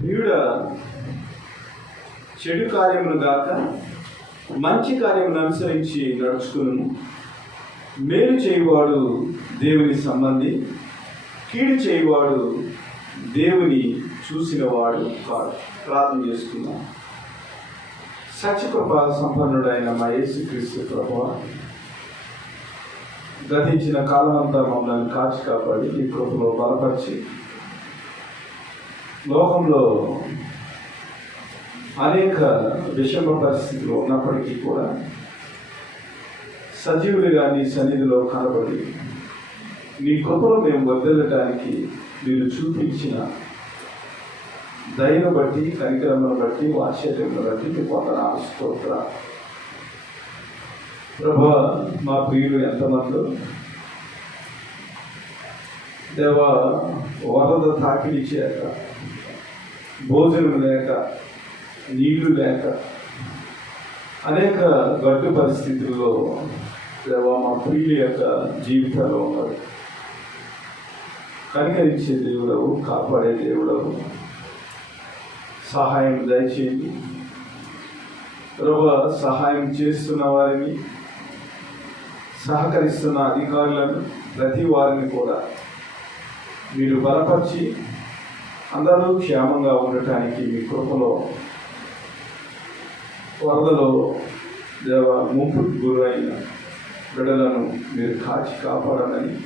ప్రియుడ, చెడు కార్యమును గాక మంచి కార్యమును అనుసరించి నడుచుకును. మేలు చేయువాడు దేవుని సంబంధి, కీడు చేయువాడు దేవుని చూసినవాడు కాదు. ప్రార్థన చేసుకుందాం. సత్యకృప సంపన్నుడైన మా యేసుక్రీస్తు ప్రభువా, గతించిన కాలం అంతా మమ్మల్ని కాచి కాపాడి ఈ కృపలో బలపరిచి, లోకంలో అనేక విషమ పరిస్థితులు ఉన్నప్పటికీ కూడా సజీవులుగా నీ సన్నిధిలో కనబడి నీ కృపలో మేము వర్ధిల్లటానికి మీరు చూపించిన దయను బట్టి, కనికరమును బట్టి, వాత్సల్యమును బట్టి మీకు వందనాలు, స్తోత్రాలు. ప్రభువా, మా ప్రియులు ఎంతమందో దేవా, వరద తాకిడి చేయక, భోజనం లేక, నీళ్లు లేక, అనేక గడ్డు పరిస్థితుల్లో దేవా మా ప్రియుల యొక్క జీవితాల్లో ఉన్నారు. కనికరించే దేవుడవు, కాపాడే దేవుడవు, సహాయం దయచేయండి ప్రభువా. సహాయం చేస్తున్న వారిని, సహకరిస్తున్న అధికారులను, ప్రతి వారిని కూడా మీరు బలపరిచి అందరూ క్షేమంగా ఉండటానికి మీ కృపలో, వరదలో దేవ ముంపుకు గురైన బిడ్డలను మీరు కాచి కాపాడాలని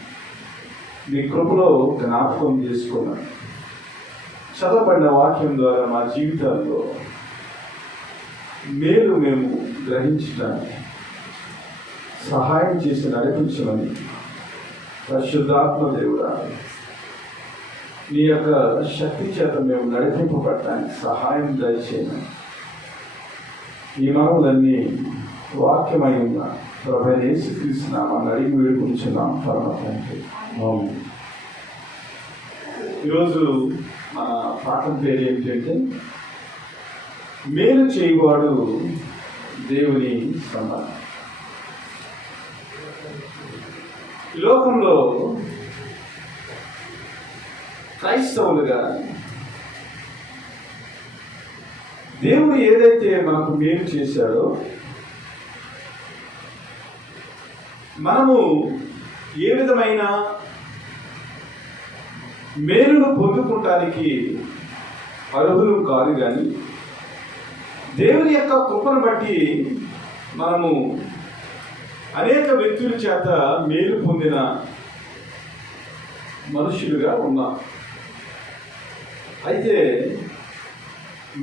మీ కృపలో జ్ఞాపకం చేసుకున్నాను. చదవబడిన వాక్యం ద్వారా మా జీవితాల్లో మేలు మేము గ్రహించడానికి సహాయం చేసి నడిపించమని పరిశుద్ధాత్మ దేవుడా, నీ యొక్క శక్తి చేత మేము నడిపింపబడటానికి సహాయం దయచేయమని ఈ మనవులన్నీ వాక్యమై ఉన్న ప్రభువైన యేసుక్రీస్తు నామమున అడిగి వేడుకొనుచున్నాం పరమ తండ్రి. ఆమేన్. ఈరోజు మన పాఠం పేరు ఏమిటంటే మేలు చేయువాడు దేవుని సంబంధం. ఈ లోకంలో క్రైస్తవులుగా దేవుడు ఏదైతే మనకు మేలు చేశాడో మనము ఏ విధమైన మేలును పొందుకోవటానికి అర్హులు కాదు. కానీ దేవుని యొక్క కృపను బట్టి మనము అనేక వ్యక్తుల చేత మేలు పొందిన మనుషులుగా ఉన్నాం. అయితే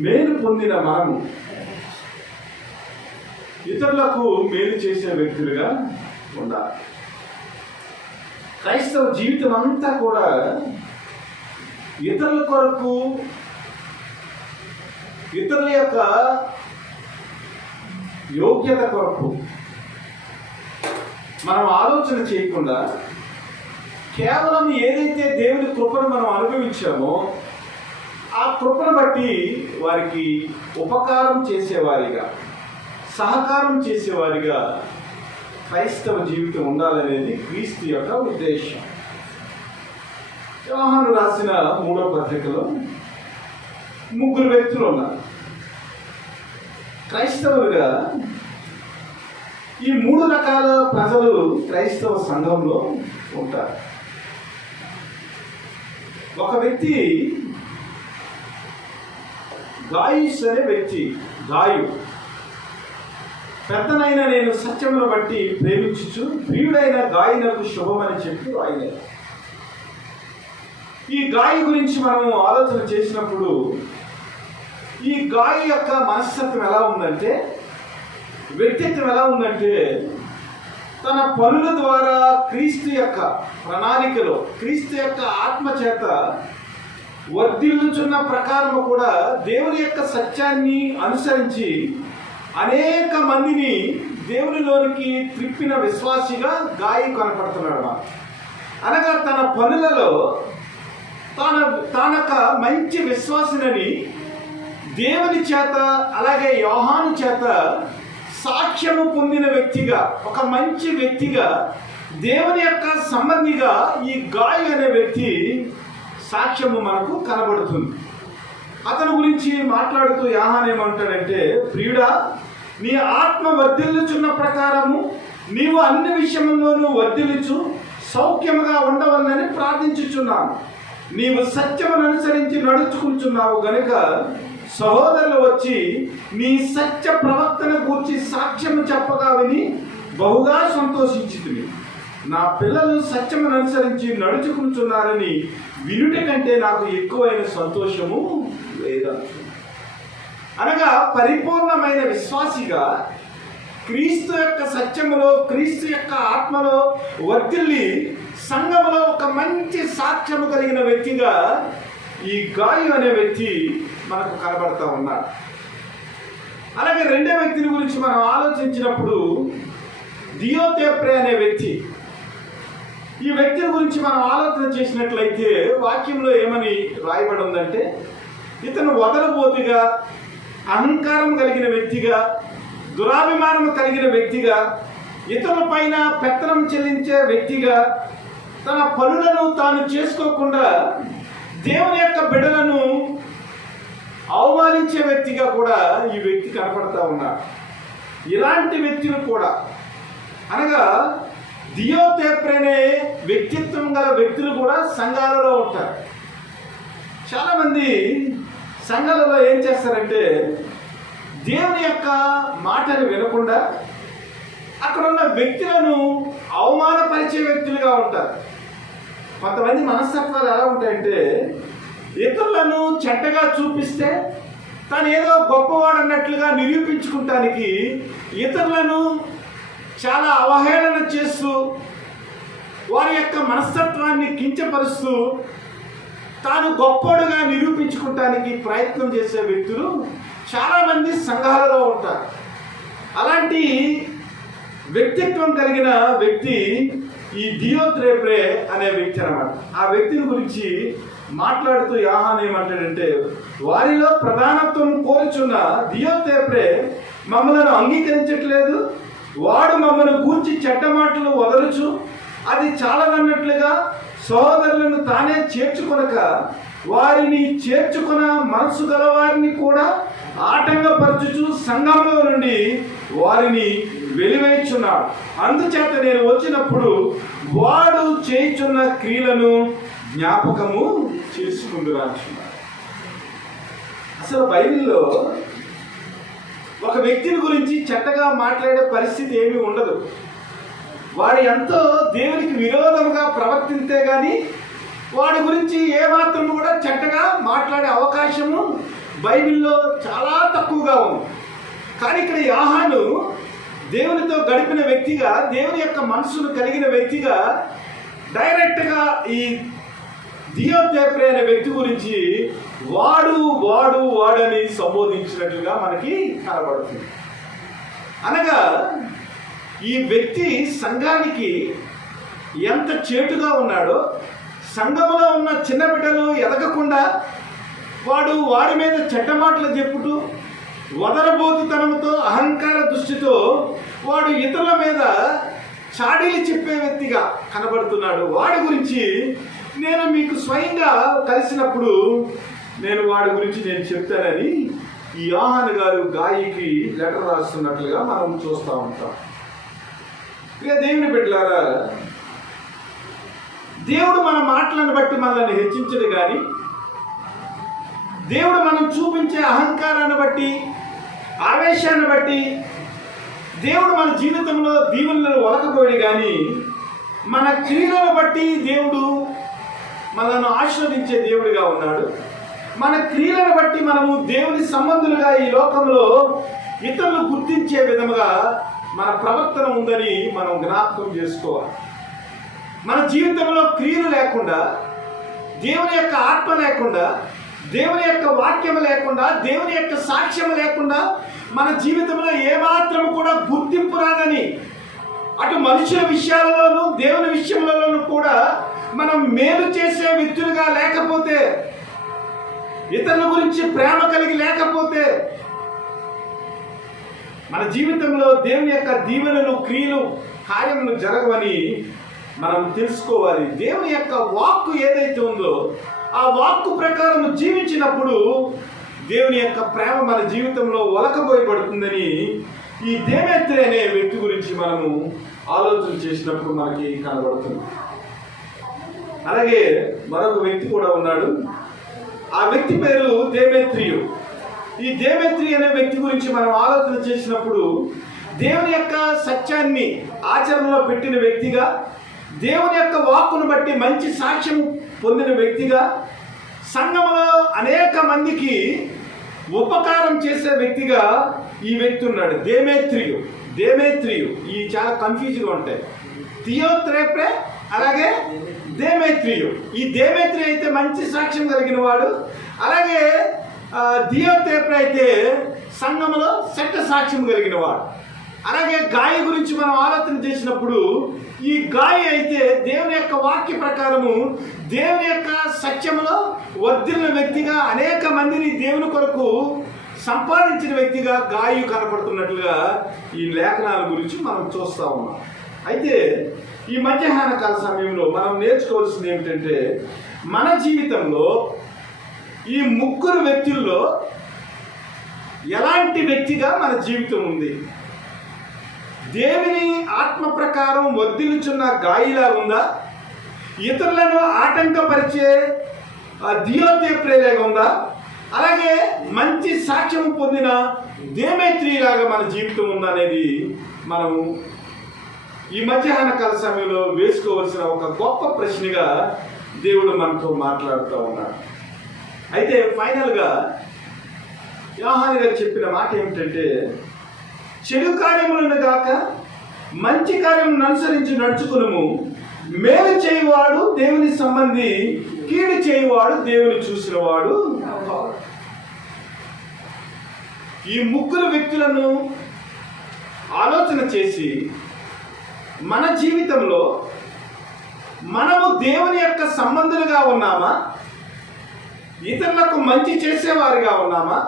మేలు పొందిన మనము ఇతరులకు మేలు చేసే వ్యక్తులుగా ఉండాలి. క్రైస్తవ జీవితం అంతా కూడా ఇతరుల కొరకు, ఇతరుల యొక్క యోగ్యత కొరకు మనం ఆలోచన చేయకుండా కేవలం ఏదైతే దేవుని కృపను మనం అనుభవించామో ఆ కృపను బట్టి వారికి ఉపకారం చేసేవారిగా, సహకారం చేసేవారిగా క్రైస్తవ జీవితం ఉండాలనేది క్రీస్తు యొక్క ఉద్దేశం. యోహాను రాసిన 3వ పత్రికలో 3 వ్యక్తులు ఉన్నారు క్రైస్తవులుగా. ఈ 3 రకాల ప్రజలు క్రైస్తవ సంఘంలో ఉంటారు. ఒక వ్యక్తి గాయుస్ అనే వ్యక్తి. గాయు, పెద్దనైనా నేను సత్యమును బట్టి ప్రేమించుచు ప్రియుడైన గాయనకు శుభమని చెప్పి ఆయన. ఈ గాయి గురించి మనం ఆలోచన చేసినప్పుడు ఈ గాయి యొక్క మనస్తత్వం ఎలా ఉందంటే, వ్యక్తిత్వం ఎలా ఉందంటే, తన పనుల ద్వారా క్రీస్తు యొక్క ప్రణాళికలో, క్రీస్తు యొక్క ఆత్మ చేత వర్ధిల్లుచున్న ప్రకారము కూడా దేవుని యొక్క సత్యాన్ని అనుసరించి అనేక మందిని దేవునిలోనికి త్రిప్పిన విశ్వాసిగా గాయి కనపడుతున్నాడు. అనగా తన పనులలో తానొక మంచి విశ్వాసినని దేవుని చేత, అలాగే యోహాను చేత సాక్ష్యము పొందిన వ్యక్తిగా, ఒక మంచి వ్యక్తిగా, దేవుని యొక్క సంబంధిగా ఈ గాయి అనే వ్యక్తి సాక్ష్యము మనకు కనబడుతుంది. అతని గురించి మాట్లాడుతూ యోహాను ఏమంటాడంటే, ప్రియుడా, నీ ఆత్మ వర్ధిల్లుచున్న ప్రకారము నీవు అన్ని విషయముల్లోనూ వర్ధిల్లుచు సౌఖ్యముగా ఉండవలనని ప్రార్థించుచున్నాను. నీవు సత్యమును అనుసరించి నడుచుకుంటున్నావు గనుక సహోదరులు వచ్చి నీ సత్య ప్రవర్తన గూర్చి సాక్ష్యము చెప్పగా విని బహుగా సంతోషించింది. నా పిల్లలు సత్యమును అనుసరించి నడుచుకుంటున్నారని వినుట కంటే నాకు ఎక్కువైన సంతోషము లేదంటున్నాను. అనగా పరిపూర్ణమైన విశ్వాసిగా క్రీస్తు యొక్క సత్యములో, క్రీస్తు యొక్క ఆత్మలో వర్ధిల్లి సంఘములో ఒక మంచి సాక్ష్యము కలిగిన వ్యక్తిగా ఈ గాయు అనే వ్యక్తి మనకు కనబడతా ఉన్నాడు. అలాగే రెండో వ్యక్తిని గురించి మనం ఆలోచించినప్పుడు దియోతేప్రే అనే వ్యక్తి. ఈ వ్యక్తిని గురించి మనం ఆలోచన చేసినట్లయితే వాక్యంలో ఏమని రాయబడి ఉందంటే, ఇతను వదలబోతుగా, అహంకారం కలిగిన వ్యక్తిగా, దురాభిమానం కలిగిన వ్యక్తిగా, ఇతరుల పైన పెత్తనం చెల్లించే వ్యక్తిగా, తన పనులను తాను చేసుకోకుండా దేవుని యొక్క బిడ్డలను అవమానించే వ్యక్తిగా కూడా ఈ వ్యక్తి కనపడతా ఉన్నాడు. ఇలాంటి వ్యక్తులు కూడా, అనగా దియోతేప్రేనే వ్యక్తిత్వం గల వ్యక్తులు కూడా సంఘాలలో ఉంటారు. చాలామంది సంఘాలలో ఏం చేస్తారంటే, దేవుని యొక్క మాటను వినకుండా అక్కడ ఉన్న వ్యక్తులను అవమానపరిచే వ్యక్తులుగా ఉంటారు. కొంతమంది మనస్తత్వాలు ఎలా ఉంటాయంటే, ఇతరులను చెడ్డగా చూపిస్తే తను ఏదో గొప్పవాడు అన్నట్లుగా నిరూపించుకుంటానికి ఇతరులను చాలా అవహేళన చేస్తూ వారి యొక్క మనస్తత్వాన్ని కించపరుస్తూ తాను గొప్పవాడుగా నిరూపించుకుంటానికి ప్రయత్నం చేసే వ్యక్తులు చాలామంది సంఘాలలో ఉంటారు. అలాంటి వ్యక్తిత్వం కలిగిన వ్యక్తి ఈ దియోతేప్రే అనే వ్యక్తి అన్నమాట. ఆ వ్యక్తిని గురించి మాట్లాడుతూ యోహాను ఏమంటాడంటే, వారిలో ప్రధానత్వం కోరుచున్న దియోతేప్రే మమ్మలను అంగీకరించట్లేదు. వాడు మమ్మల్ని గూర్చి చెడ్డ మాటలు వదలుచు అది చాలదన్నట్లుగా సహోదరులను తానే చేర్చుకొనక వారిని చేర్చుకున్న మనసు గల వారిని కూడా ఆటంకపరచుచు సంఘంలో నుండి వారిని వెలివేయుచున్నాడు. అందుచేత నేను వచ్చినప్పుడు వాడు చేయుచున్న క్రియలను జ్ఞాపకము చేసుకుంటున్నాడు. అసలు బైబిల్లో ఒక వ్యక్తిని గురించి చెడ్డగా మాట్లాడే పరిస్థితి ఏమీ ఉండదు. వాడు ఎంతో దేవునికి విరోధంగా ప్రవర్తిస్తే కానీ వాడి గురించి ఏమాత్రం కూడా చెడ్డగా మాట్లాడే అవకాశము బైబిల్లో చాలా తక్కువగా ఉంది. కానీ ఇక్కడ యోహాను దేవునితో గడిపిన వ్యక్తిగా, దేవుని యొక్క మనసును కలిగిన వ్యక్తిగా డైరెక్ట్గా ఈ దియోతేప్రే అనే వ్యక్తి గురించి వాడు వాడు వాడని సంబోధించినట్లుగా మనకి కనబడుతుంది. అనగా ఈ వ్యక్తి సంఘానికి ఎంత చేటుగా ఉన్నాడో, సంఘంలో ఉన్న చిన్న బిడ్డలు ఎదగకుండా వాడి మీద చెడ్డ మాటలు చెప్పుతూ వదలబోతుతనంతో అహంకార దృష్టితో వాడు ఇతరుల మీద చాడీలు చెప్పే వ్యక్తిగా కనబడుతున్నాడు. వాడి గురించి నేను మీకు స్వయంగా కలిసినప్పుడు నేను వాడి గురించి నేను చెప్తానని ఈ యోహాను గారు గాయికి లెటర్ రాస్తున్నట్లుగా మనం చూస్తూ ఉంటాం. ఇక దేవుని బిడ్డలారా, దేవుడు మన మాటలను బట్టి మనల్ని హెచ్చించడు కానీ, దేవుడు మనం చూపించే అహంకారాన్ని బట్టి, ఆవేశాన్ని బట్టి దేవుడు మన జీవితంలో దీవెనలను ఒలకపోయాడు కానీ, మన క్రియలను బట్టి దేవుడు మనల్ని ఆశీర్వదించే దేవుడిగా ఉన్నాడు. మన క్రియలను బట్టి మనము దేవుని సంబంధులుగా ఈ లోకంలో ఇతరులు గుర్తించే విధముగా మన ప్రవర్తన ఉందని మనం జ్ఞాపకం చేసుకోవాలి. మన జీవితంలో క్రియలు లేకుండా, దేవుని యొక్క ఆత్మ లేకుండా, దేవుని యొక్క వాక్యం లేకుండా, దేవుని యొక్క సాక్ష్యం లేకుండా మన జీవితంలో ఏమాత్రం కూడా గుర్తింపు రాదని, అటు మనుషుల విషయాలలోనూ దేవుని విషయంలోనూ కూడా మనం మేలు చేసే వ్యక్తులుగా లేకపోతే, ఇతరుల గురించి ప్రేమ కలిగి లేకపోతే మన జీవితంలో దేవుని యొక్క దీవెనలు, క్రియలు, కార్యములు జరగవని మనం తెలుసుకోవాలి. దేవుని యొక్క వాక్కు ఏదైతే ఉందో ఆ వాక్కు ప్రకారం జీవించినప్పుడు దేవుని యొక్క ప్రేమ మన జీవితంలో ఒలకబోయబడుతుందని ఈ దేమేత్రి అనే వ్యక్తి గురించి మనము ఆలోచన చేసినప్పుడు మనకి కనబడుతుంది. అలాగే మరొక వ్యక్తి కూడా ఉన్నాడు. ఆ వ్యక్తి పేరు దేమేత్రియు. ఈ దేమేత్రి అనే వ్యక్తి గురించి మనం ఆలోచన చేసినప్పుడు దేవుని యొక్క సత్యాన్ని ఆచరణలో పెట్టిన వ్యక్తిగా, దేవుని యొక్క వాక్కును బట్టి మంచి సాక్ష్యం పొందిన వ్యక్తిగా, సంఘంలో అనేక మందికి ఉపకారం చేసే వ్యక్తిగా ఈ వ్యక్తి ఉన్నాడు. దేమేత్రియు ఈ చాలా కన్ఫ్యూజ్గా ఉంటాయి. థియోత్రేపే అలాగే దేమేత్రియు. ఈ దేమేత్రి అయితే మంచి సాక్ష్యం కలిగిన వాడు. అలాగే థియోత్రేపే అయితే సంఘంలో చెడ్డ సాక్ష్యం కలిగిన వాడు. అలాగే గాయ గురించి మనం ఆలోచన చేసినప్పుడు ఈ గాయ అయితే దేవుని యొక్క వాక్య ప్రకారము దేవుని యొక్క సత్యంలో వర్ధిల్లిన వ్యక్తిగా, అనేక మందిని దేవుని కొరకు సంపాదించిన వ్యక్తిగా గాయు కనపడుతున్నట్లుగా ఈ లేఖనాల గురించి మనం చూస్తూ ఉన్నాం. అయితే ఈ మధ్యాహ్న కాల సమయంలో మనం నేర్చుకోవాల్సింది ఏమిటంటే, మన జీవితంలో ఈ ముగ్గురు వ్యక్తుల్లో ఎలాంటి వ్యక్తిగా మన జీవితం ఉంది? దేవుని ఆత్మ ప్రకారం వర్ధిల్లుచున్న గాయిలా ఉందా? ఇతరులను ఆటంకపరిచే థియోత్రేపేలాగా ఉందా? అలాగే మంచి సాక్ష్యం పొందిన దేమేత్రిలాగా మన జీవితం ఉందనేది మనము ఈ మధ్యాహ్న కాల సమయంలో వేసుకోవాల్సిన ఒక గొప్ప ప్రశ్నగా దేవుడు మనతో మాట్లాడుతూ ఉన్నాడు. అయితే ఫైనల్గా యోహాను గారు చెప్పిన మాట ఏమిటంటే, చెడు కార్యములను గాక మంచి కార్యములను అనుసరించి నడుచుకును. మేలు చేయువాడు దేవుని సంబంధి, కీడు చేయువాడు దేవుని చూసినవాడు. ఈ ముగ్గురు వ్యక్తులను ఆలోచన చేసి మన జీవితంలో మనము దేవుని యొక్క సంబంధులుగా ఉన్నామా? ఇతరులకు మంచి చేసేవారిగా ఉన్నామా?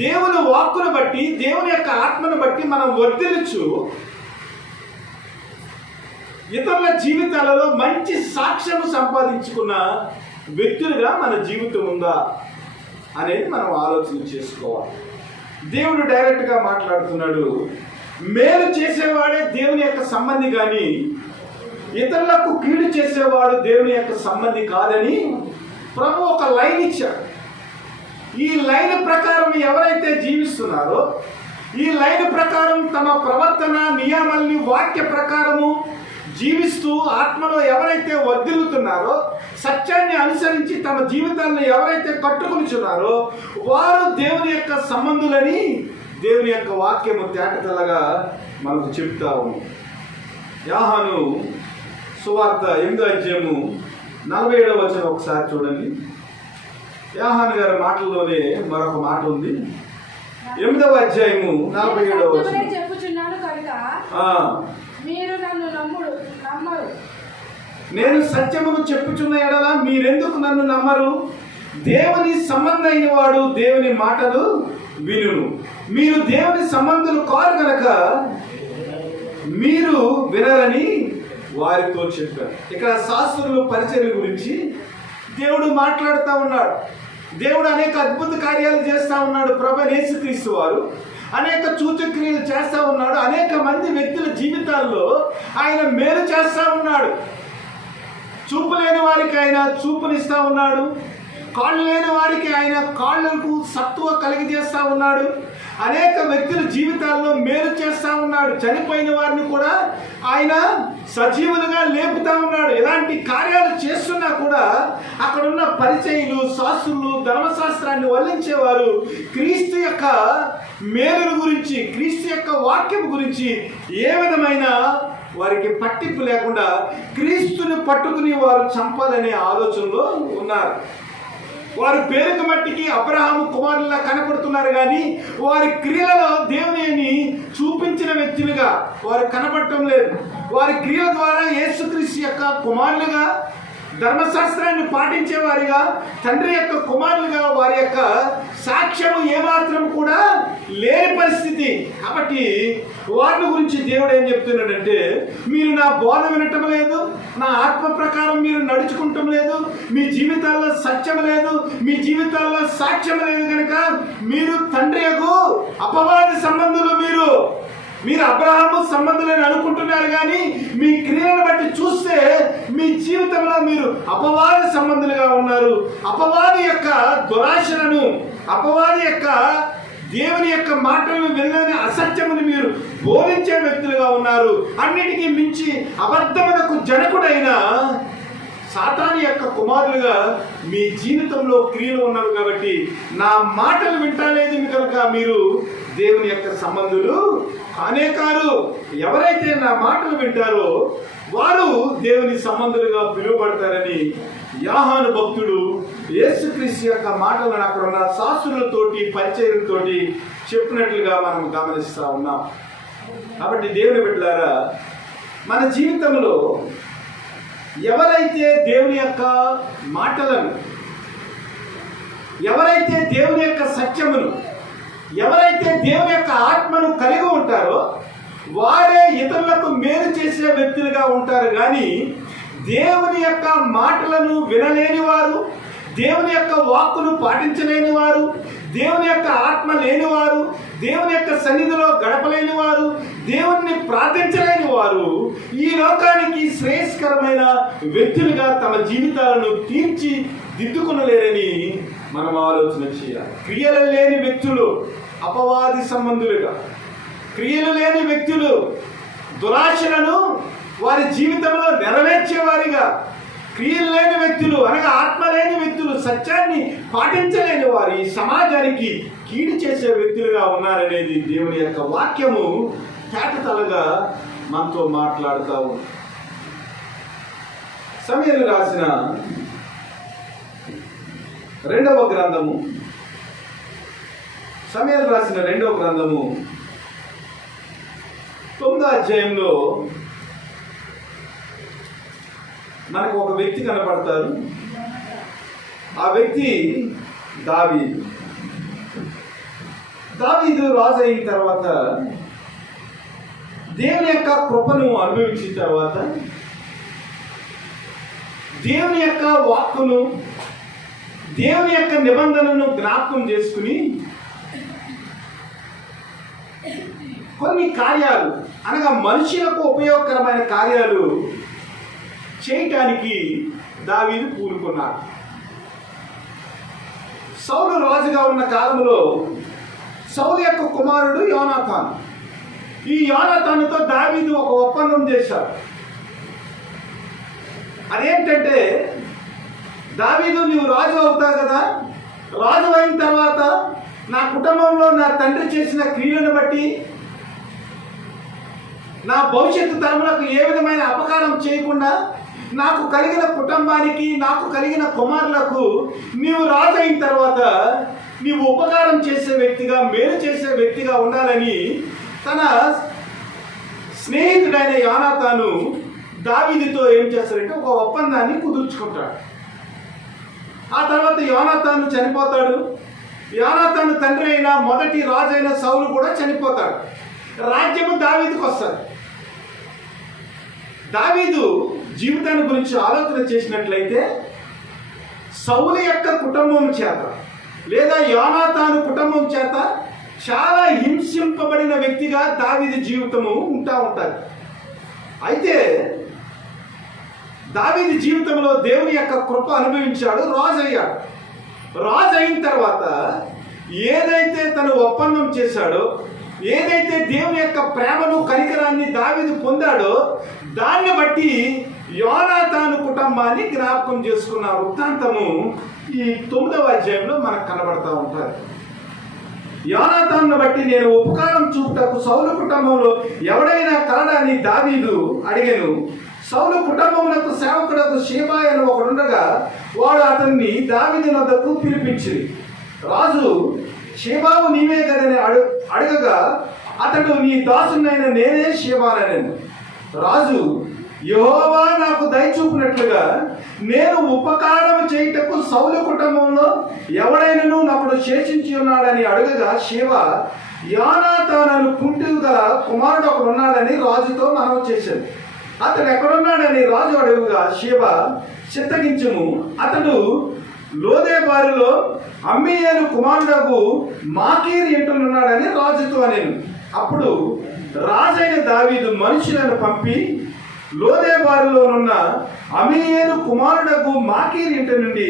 దేవుని వాక్కును బట్టి, దేవుని యొక్క ఆత్మను బట్టి మనం వర్ధిల్లుచు ఇతరుల జీవితాలలో మంచి సాక్ష్యం సంపాదించుకున్న వ్యక్తులుగా మన జీవితం ఉందా అనేది మనం ఆలోచన చేసుకోవాలి. దేవుడు డైరెక్ట్గా మాట్లాడుతున్నాడు. మేలు చేసేవాడే దేవుని యొక్క సంబంధి కానీ ఇతరులకు కీడు చేసేవాడు దేవుని యొక్క సంబంధి కాదని ప్రభు ఒక లైన్ ఇచ్చాడు. ఈ లైన్ ప్రకారం ఎవరైతే జీవిస్తున్నారో, ఈ లైన్ ప్రకారం తమ ప్రవర్తన నియమాల్ని వాక్య ప్రకారము జీవిస్తూ ఆత్మలో ఎవరైతే వర్ధిల్లుతున్నారో, సత్యాన్ని అనుసరించి తమ జీవితాలను ఎవరైతే కట్టుకునిచున్నారో వారు దేవుని యొక్క సంబంధులని దేవుని యొక్క వాక్యము తేటతెల్లగా మనకు చెప్తా ఉంది. యోహాను సువార్త 8వ అధ్యాయము 47వ వచనం ఒకసారి చూడండి. యోహాను గారి మాటల్లోనే మరొక మాట ఉంది. 8వ అధ్యాయము 47వ వచనం. నేను సత్యమును చెప్పుచున్న ఎడల మీరెందుకు నన్ను నమ్మరు? దేవుని సంబంధైన వాడు దేవుని మాటలు వినును. మీరు దేవుని సంబంధులు కారు కనుక మీరు వినరని వారితో చెప్పారు. ఇక్కడ శాస్త్రులు పరిచర్య గురించి దేవుడు మాట్లాడుతూ ఉన్నాడు. దేవుడు అనేక అద్భుత కార్యాలు చేస్తూ ఉన్నాడు. ప్రభువైన యేసుక్రీస్తు వారు అనేక సూచక్రియలు చేస్తూ ఉన్నాడు. అనేక మంది వ్యక్తుల జీవితాల్లో ఆయన మేలు చేస్తూ ఉన్నాడు. చూపు లేని వారికి ఆయన చూపునిస్తూ ఉన్నాడు. కాళ్ళు లేని వారికి ఆయన కాళ్ళకు సత్తువ కలిగజేస్తూ ఉన్నాడు. అనేక వ్యక్తుల జీవితాల్లో మేలు చేస్తూ ఉన్నాడు. చనిపోయిన వారిని కూడా ఆయన సజీవులుగా లేపుతా ఉన్నాడు. ఎలాంటి కార్యాలు చేస్తున్నా కూడా అక్కడున్న పరిచయులు, శాస్త్రులు, ధర్మశాస్త్రాన్ని వల్లించేవారు క్రీస్తు యొక్క మేలుల గురించి, క్రీస్తు యొక్క వాక్యం గురించి ఏ విధమైన వారికి పట్టింపు లేకుండా క్రీస్తుని పట్టుకుని వారు చంపాలనే ఆలోచనలో ఉన్నారు. వారు పేరుకు మట్టికి అబ్రహాము కుమారులా కనపడుతున్నారు కానీ వారి క్రియలలో దేవుని చూపించిన వ్యక్తులుగా వారు కనపడటం లేదు. వారి క్రియల ద్వారా యేసుక్రీస్తు యొక్క కుమారులుగా ధర్మశాస్త్రాన్ని పాటించే వారిగా, తండ్రి యొక్క కుమారులుగా వారి యొక్క సాక్ష్యము ఏమాత్రం కూడా లేని పరిస్థితి. కాబట్టి వారిని గురించి దేవుడు ఏం చెప్తున్నాడంటే, మీరు నా బోధ వినటం లేదు, నా ఆత్మ ప్రకారం మీరు నడుచుకుంటం లేదు, మీ జీవితాల్లో సత్యం లేదు, మీ జీవితాల్లో సాక్ష్యం లేదు కనుక మీరు తండ్రి యొక్క అపవాది సంబంధులు. మీరు అబ్రహాము సంబంధులని అనుకుంటున్నారు, కానీ మీ క్రియలను బట్టి చూస్తే మీ జీవితంలో మీరు అపవాది సంబంధులుగా ఉన్నారు. అపవాది యొక్క దురాశలను, అపవాది యొక్క దేవుని యొక్క మాటలను వెళ్ళని అసత్యముని మీరు బోధించే వ్యక్తులుగా ఉన్నారు. అన్నిటికీ మించి అబద్ధములకు జనకుడైన సాతాను యొక్క కుమారులుగా మీ జీవితంలో క్రియలు ఉన్నారు. కాబట్టి నా మాటలు వింటలేదు కనుక మీరు దేవుని యొక్క సంబంధులు కానే కారు. ఎవరైతే నా మాటలు వింటారో వారు దేవుని సంబంధులుగా పిలువబడతారని యోహాను భక్తుడు యేసుక్రీస్తు యొక్క మాటలను అక్కడ ఉన్న శాస్త్రులతోటి పరిచయులతోటి చెప్పినట్లుగా మనం గమనిస్తూ ఉన్నాం. కాబట్టి దేవుని బిడ్డలారా, మన జీవితంలో ఎవరైతే దేవుని యొక్క మాటలను, ఎవరైతే దేవుని యొక్క సత్యమును, ఎవరైతే దేవుని యొక్క ఆత్మను కలిగి ఉంటారో వారే ఇతరులకు మేలు చేసే వ్యక్తులుగా ఉంటారు. కానీ దేవుని యొక్క మాటలను వినలేని వారు, దేవుని యొక్క వాక్కును పాటించలేని వారు, దేవుని యొక్క ఆత్మ లేనివారు, దేవుని యొక్క సన్నిధిలో గడపలేని వారు, దేవుణ్ణి ప్రార్థించలేని వారు ఈ లోకానికి శ్రేయస్కరమైన వ్యక్తులుగా తమ జీవితాలను తీర్చి దిద్దుకునలేరని మనం ఆలోచన చేయాలి. క్రియలు లేని వ్యక్తులు అపవాది సంబంధులుగా, క్రియలు లేని వ్యక్తులు దురాశలను వారి జీవితంలో నెరవేర్చేవారిగా, క్రియలు లేని వ్యక్తులు అనగా ఆత్మ లేని వ్యక్తులు, సత్యాన్ని పాటించలేని వారు ఈ సమాజానికి కీడు చేసే వ్యక్తులుగా ఉన్నారనేది దేవుని యొక్క వాక్యము తేటతలగా మనతో మాట్లాడుతూ ఉంది. సమూయేలు రాసిన రెండవ గ్రంథము 9వ అధ్యాయంలో మనకు ఒక వ్యక్తి కనపడతారు. ఆ వ్యక్తి దావీదు రాజు అయిన తర్వాత, దేవుని యొక్క కృపను అనుభవించిన తర్వాత, దేవుని యొక్క వాక్కును, దేవుని యొక్క నిబంధనను జ్ఞాపకం చేసుకుని కొన్ని కార్యాలు అనగా మనుషులకు ఉపయోగకరమైన కార్యాలు చేయటానికి దావీదు పూనుకున్నాడు. సౌలు రాజుగా ఉన్న కాలంలో సౌలు యొక్క కుమారుడు యోనాతాను. ఈ యోనాతానుతో దావీదు ఒక ఒప్పందం చేశాడు. అదేంటంటే, దావీదు నువ్వు రాజు అవుతావు కదా, రాజు అయిన తర్వాత నా కుటుంబంలో నా తండ్రి చేసిన క్రియలను బట్టి నా భవిష్యత్తు తరములకు ఏ విధమైన అపకారం చేయకుండా నాకు కలిగిన కుటుంబానికి, నాకు కలిగిన కుమారులకు నీవు రాజు అయిన తర్వాత నీవు ఉపకారం చేసే వ్యక్తిగా, మేలు చేసే వ్యక్తిగా ఉండాలని తన స్నేహితుడైన యోనాతాను దావీదుతో ఏం చేస్తాడంటే ఒక ఒప్పందాన్ని కుదుర్చుకుంటాడు. ఆ తర్వాత యోనాతాను చనిపోతాడు. యోనాతాను తండ్రి అయిన మొదటి రాజు అయిన సౌలు కూడా చనిపోతాడు. రాజ్యము దావీదుకు వస్తుంది. దావీదు జీవితాన్ని గురించి ఆలోచన చేసినట్లయితే సౌలు యొక్క కుటుంబం చేత లేదా యోనాతాను కుటుంబం చేత చాలా హింసింపబడిన వ్యక్తిగా దావీదు జీవితము ఉంటుంది. అయితే దావీదు జీవితంలో దేవుని యొక్క కృప అనుభవించాడు, రాజు అయ్యాడు. రాజు అయిన తర్వాత ఏదైతే తను ఒప్పందం చేశాడో, ఏదైతే దేవుని యొక్క ప్రేమను, కనికరాన్ని దావీదు పొందాడో దాన్ని బట్టి యోనాతాను కుటుంబాన్ని జ్ఞాపకం చేసుకున్న వృత్తాంతము ఈ 9వ అధ్యాయంలో మనకు కనబడతా ఉంటుంది. యోనాతాను బట్టి నేను ఉపకారం చూపుటకు సౌలు కుటుంబంలో ఎవడైనా కలడాన్ని దావీదు అడిగాను. సౌలు కుటుంబమునకు సేవకుడకు షేబా అని ఒకడుండగా వాడు అతన్ని దావీదు వద్దకు పిలిపించింది. రాజు షేబావు నీవే కదని అడగగా అతడు నీ దాసునైన నేనే షేబానెను. రాజు యెహోవా నాకు దయచూపినట్లుగా నేను ఉపకారం చేయుటకు సౌలు కుటుంబంలో ఎవడైనను నాకుడు శేషించి ఉన్నాడని అడుగగా శివ యోనాతాను కుంటి గల కుమారుడు ఒకడు ఉన్నాడని రాజుతో మనవి చేశాడు. అతడు ఎక్కడున్నాడని రాజు అడుగుగా శివ చిత్తగించుము, అతడు లోదేబారులో అమ్మీయేలు కుమారుడకు మాకీరు ఇంటున్నాడని రాజుతో అనేను. అప్పుడు రాజైన దావీదు మనుషులను పంపి లోదేబారులోనున్న అమ్మీయేలు కుమారుడకు మాకీరు ఇంటి నుండి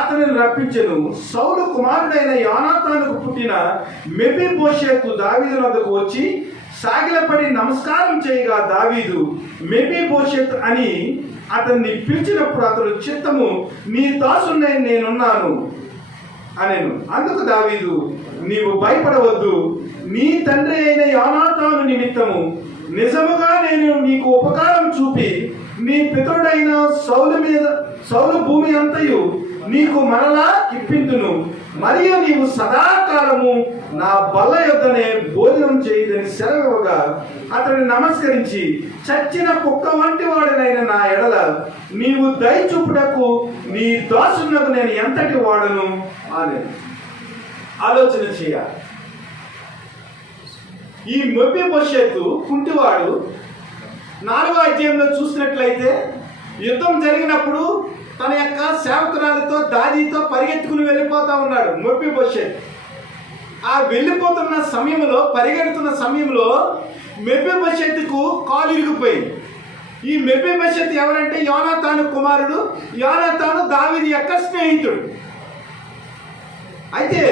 అతనిని రప్పించెను. సౌలు కుమారుడైన యోనాతానుకు పుట్టిన మెఫీబోషెతు దావీదు వద్దకు వచ్చి సాగిలపడి నమస్కారం చేయగా దావీదు మెఫీబోషెత్ అని అతన్ని పిలిచినప్పుడు అతడు చిత్తము నీ దాసుని నేనున్నాను అనేను. అందుకు దావీదు నీవు భయపడవద్దు, నీ తండ్రి అయిన యోనాతాను నిమిత్తము నిజముగా నేను నీకు ఉపకారం చూపి నీ పితరుడైన సౌలు భూమి అంతయు నీకు మరలా ఇప్పింతును, మరియు నీవు సదాకాలము నా బల్ల యొద్దనే భోజనం చేయదని సెలవివ్వగా అతడిని నమస్కరించి చచ్చిన కుక్క వంటి వాడినైన నా ఎడల నీవు దయ చూపుటకు నీ దాసునకు నేను ఎంతటి వాడను అని ఆలోచన చేయాలి. ఈ మెఫీబోషెతు కుంటివాడు 4వ అధ్యాయంలో చూసినట్లయితే యుద్ధం జరిగినప్పుడు తన యొక్క సేవకురాలతో దావీదుతో పరిగెత్తుకుని వెళ్ళిపోతా ఉన్నాడు మెఫీబోషెతు. ఆ వెళ్ళిపోతున్న సమయంలో పరిగెడుతున్న సమయంలో మెఫీబోషెతుకు కాలు ఇరిగిపోయింది. ఈ మెఫీబోషెతు ఎవరంటే యోనాతాను కుమారుడు, యోనాతాను దావీదు యొక్క స్నేహితుడు. అయితే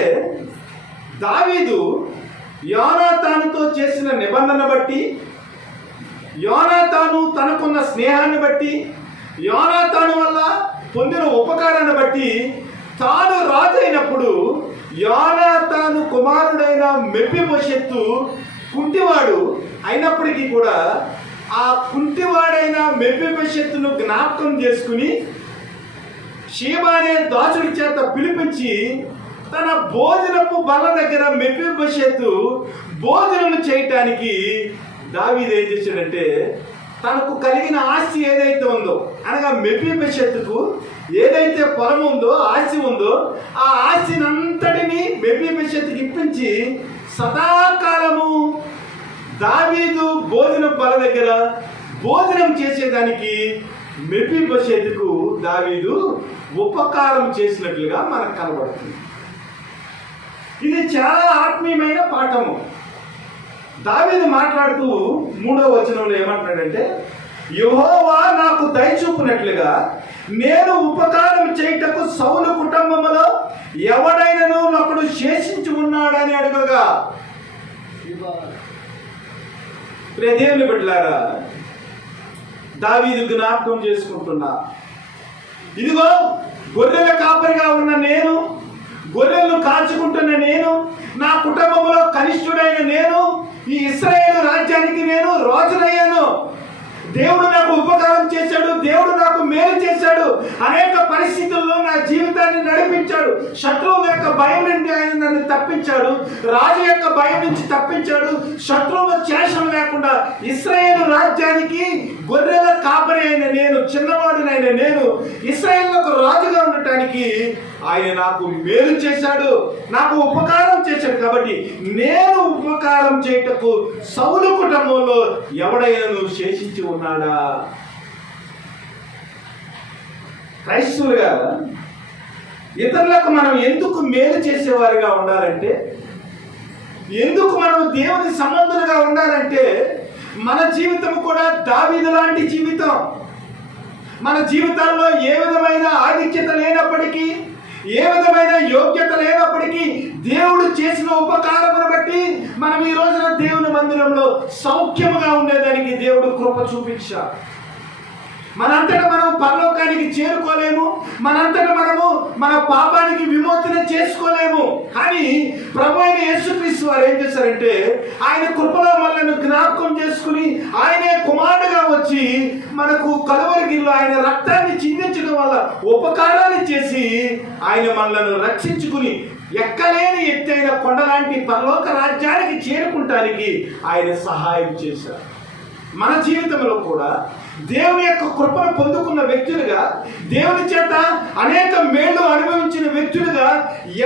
దావీదు యోనాతానుతో చేసిన నిబంధన బట్టి, యోనాతాను తనకున్న స్నేహాన్ని బట్టి, యోనాతాను వల్ల పొందిన ఉపకారాన్ని బట్టి తాను రాజు అయినప్పుడు యోనాతాను కుమారుడైన మెఫీబోషెతు కుంటివాడు అయినప్పటికీ కూడా ఆ కుంటివాడైన మెఫీబోషెతును జ్ఞాపకం చేసుకుని షీబా అనే దాసుడి చేత పిలిపించి తన భోజనపు బల్ల దగ్గర మెఫీబోషెతు భోజనం చేయటానికి దావీదు ఏం చేశాడంటే తనకు కలిగిన ఆస్తి ఏదైతే ఉందో, అనగా మెఫీబోషెతుకు ఏదైతే పొలం ఉందో, ఆస్తి ఉందో, ఆ ఆస్తిని అంతటిని మెఫీబోషెతుకి ఇప్పించి సదాకాలము దావీదు భోజన బల్ల దగ్గర భోజనం చేసేదానికి మెఫీబోషెతుకు దావీదు ఉపకారం చేసినట్లుగా మనకు కనబడుతుంది. ఇది చాలా ఆత్మీయమైన పాఠము. దావీదు మాట్లాడుతూ 3వ వచనంలో ఏమంటున్నాడంటే యెహోవా నాకు దయచూపునట్లుగా నేను ఉపకారం చేయుటకు సౌలు కుటుంబములో ఎవడైనను ఒకడు శేషించి ఉన్నాడని అడుగగా. దేవుని బిడ్డలారా, దావీదు జ్ఞాపకం చేసుకుంటున్నా, ఇదిగో గొర్రెల కాపరిగా ఉన్న నేను, గొర్రెలను కాచుకుంటున్న నేను, నా కుటుంబంలో కనిష్ఠుడైన నేను, ఈ ఇశ్రాయేలు రాజ్యానికి నేను రాజునయ్యాను. దేవుడు నాకు ఉపకారం చేశాడు, దేవుడు నాకు మేలు చేశాడు, అనేక పరిస్థితుల్లో నా జీవితాన్ని నడిపించాడు. శత్రువుల యొక్క భయం నుండి ఆయన నన్ను తప్పించాడు, రాజు యొక్క భయం నుంచి తప్పించాడు. శత్రువుల శేషం లేకుండా ఇశ్రాయేలు రాజ్యానికి గొర్రెల కాపరి అయిన నేను, చిన్నవాడినైన నేను ఇశ్రాయేలుకు రాజుగా ఉండటానికి ఆయన నాకు మేలు చేశాడు, నాకు ఉపకారం చేశాడు. కాబట్టి నేను ఉపకారం చేయటకు సౌలు కుటుంబంలో ఎవడైనా శేషించి ఉన్నాడా? క్రైస్తవులుగా ఇతరులకు మనం ఎందుకు మేలు చేసేవారిగా ఉండాలంటే, ఎందుకు మనం దేవుని సంబంధులుగా ఉండాలంటే, మన జీవితం కూడా దావీదు లాంటి జీవితం. మన జీవితాల్లో ఏ విధమైన ఆధిక్యత లేనప్పటికీ, ఏ విధమైన యోగ్యత లేనప్పటికీ దేవుడు చేసిన ఉపకారమును బట్టి మనం ఈ రోజున దేవుని మందిరంలో సౌఖ్యముగా ఉండేదానికి దేవుడు కృప చూపించాడు. మనంతటా మనం పరలోకానికి చేరుకోలేము, మనంతటా మనము మన పాపానికి విమోచన చేసుకోలేము. కానీ ప్రభు అయిన యేసుక్రీస్తు వారు ఏం చేశారంటే, ఆయన కృపలో మనల్ని జ్ఞాపకం చేసుకుని ఆయనే కుమారుడుగా వచ్చి మనకు కలువరిగిరిలో ఆయన రక్తాన్ని చిందించడం వల్ల ఉపకారాన్ని చేసి ఆయన మనలను రక్షించుకుని ఎక్కలేని ఎత్తైన కొండలాంటి పరలోక రాజ్యానికి చేరుకుంటానికి ఆయన సహాయం చేశారు. మన జీవితంలో కూడా దేవుని యొక్క కృపను పొందుకున్న వ్యక్తులుగా, దేవుని చేత అనేక మేలు అనుభవించిన వ్యక్తులుగా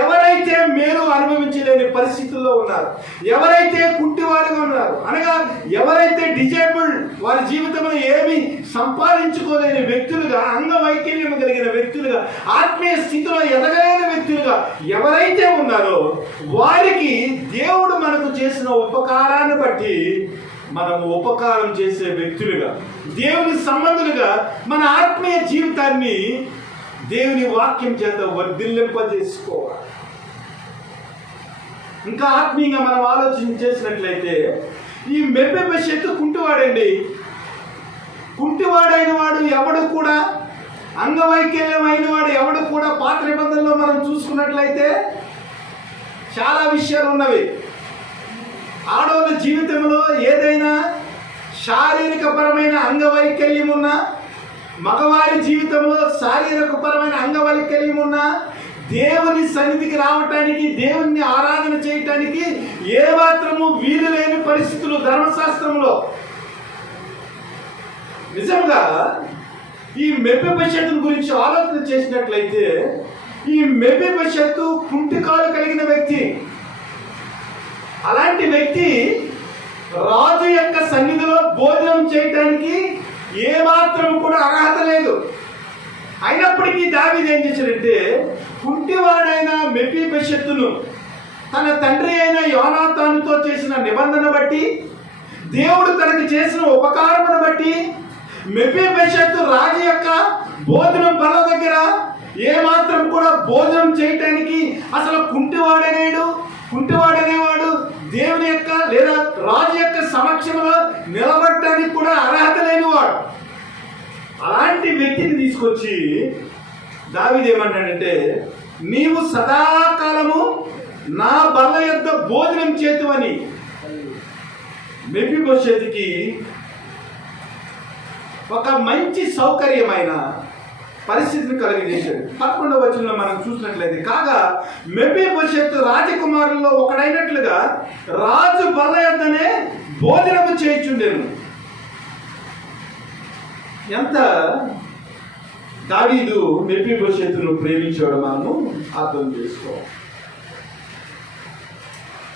ఎవరైతే మేలు అనుభవించలేని పరిస్థితుల్లో ఉన్నారు, ఎవరైతే కుంటివారిగా ఉన్నారు, అనగా ఎవరైతే డిజేబుల్డ్, వారి జీవితంలో ఏమి సంపాదించుకోలేని వ్యక్తులుగా, అంగవైకల్యం కలిగిన వ్యక్తులుగా, ఆత్మీయ స్థితిలో ఎదగలేని వ్యక్తులుగా ఎవరైతే ఉన్నారో వారికి దేవుడు మనకు చేసిన ఉపకారాన్ని బట్టి మనము ఉపకారం చేసే వ్యక్తులుగా, దేవుని సంబంధులుగా మన ఆత్మీయ జీవితాన్ని దేవుని వాక్యం చేత వర్ధిల్లింపజేసుకోవాలి. ఇంకా ఆత్మీయంగా మనం ఆలోచన చేసినట్లయితే ఈ మెఫీబోషెతు కుంటివాడండి. కుంటివాడైన వాడు ఎవడు కూడా, అంగవైకల్యమైన వాడు ఎవడు కూడా పాత నిబంధనలో మనం చూసుకున్నట్లయితే చాలా విషయాలు ఉన్నవి. ఆడవాళ్ళ జీవితంలో ఏదైనా శారీరకపరమైన అంగవైకల్యం ఉన్నా, మగవారి జీవితంలో శారీరకపరమైన అంగవైకల్యం ఉన్నా, దేవుని సన్నిధికి రావటానికి, దేవుణ్ణి ఆరాధన చేయటానికి ఏమాత్రము వీలు లేని పరిస్థితులు ధర్మశాస్త్రంలో. నిజంగా ఈ మెఫీబోషెతు గురించి ఆలోచన చేసినట్లయితే ఈ మెఫీబోషెతు కుంటికాలు కలిగిన వ్యక్తి. అలాంటి వ్యక్తి రాజు యొక్క సన్నిధిలో భోజనం చేయడానికి ఏమాత్రం కూడా అర్హత లేదు. అయినప్పటికీ దావీదు ఏం చేశాడంటే, కుంటివాడైన మెఫీబోషెతును తన తండ్రి అయిన యోనాతానుతో చేసిన నిబంధన బట్టి, దేవుడు తనకు చేసిన ఉపకారమును బట్టి, మెఫీబోషెతు రాజు యొక్క భోజనం బల్ల దగ్గర ఏమాత్రం కూడా భోజనం చేయటానికి అసలు కుంటివాడనేవాడు దేవుని యొక్క లేదా రాజు యొక్క సమక్షంలో నిలబడటానికి కూడా అర్హత లేనివాడు. అలాంటి వ్యక్తిని తీసుకొచ్చి దావీదు ఏమంటాడంటే, నీవు సదాకాలము నా బల్ల యొద్ద భోజనం చేతువని మెఫీబోషెతుకి ఒక మంచి సౌకర్యమైన పరిస్థితిని కలిగజేశాడు. 11వ వచనంలో మనం చూసినట్లయితే, కాగా మెఫీబోషెతు రాజకుమారుల్లో ఒకడైనట్లుగా రాజు బల్ల యొద్దనే భోజనము చేయుచుండెను. ఎంత దావీదు మెఫీబోషెతును ప్రేమించాడు మనము అర్థం చేసుకోవాలి.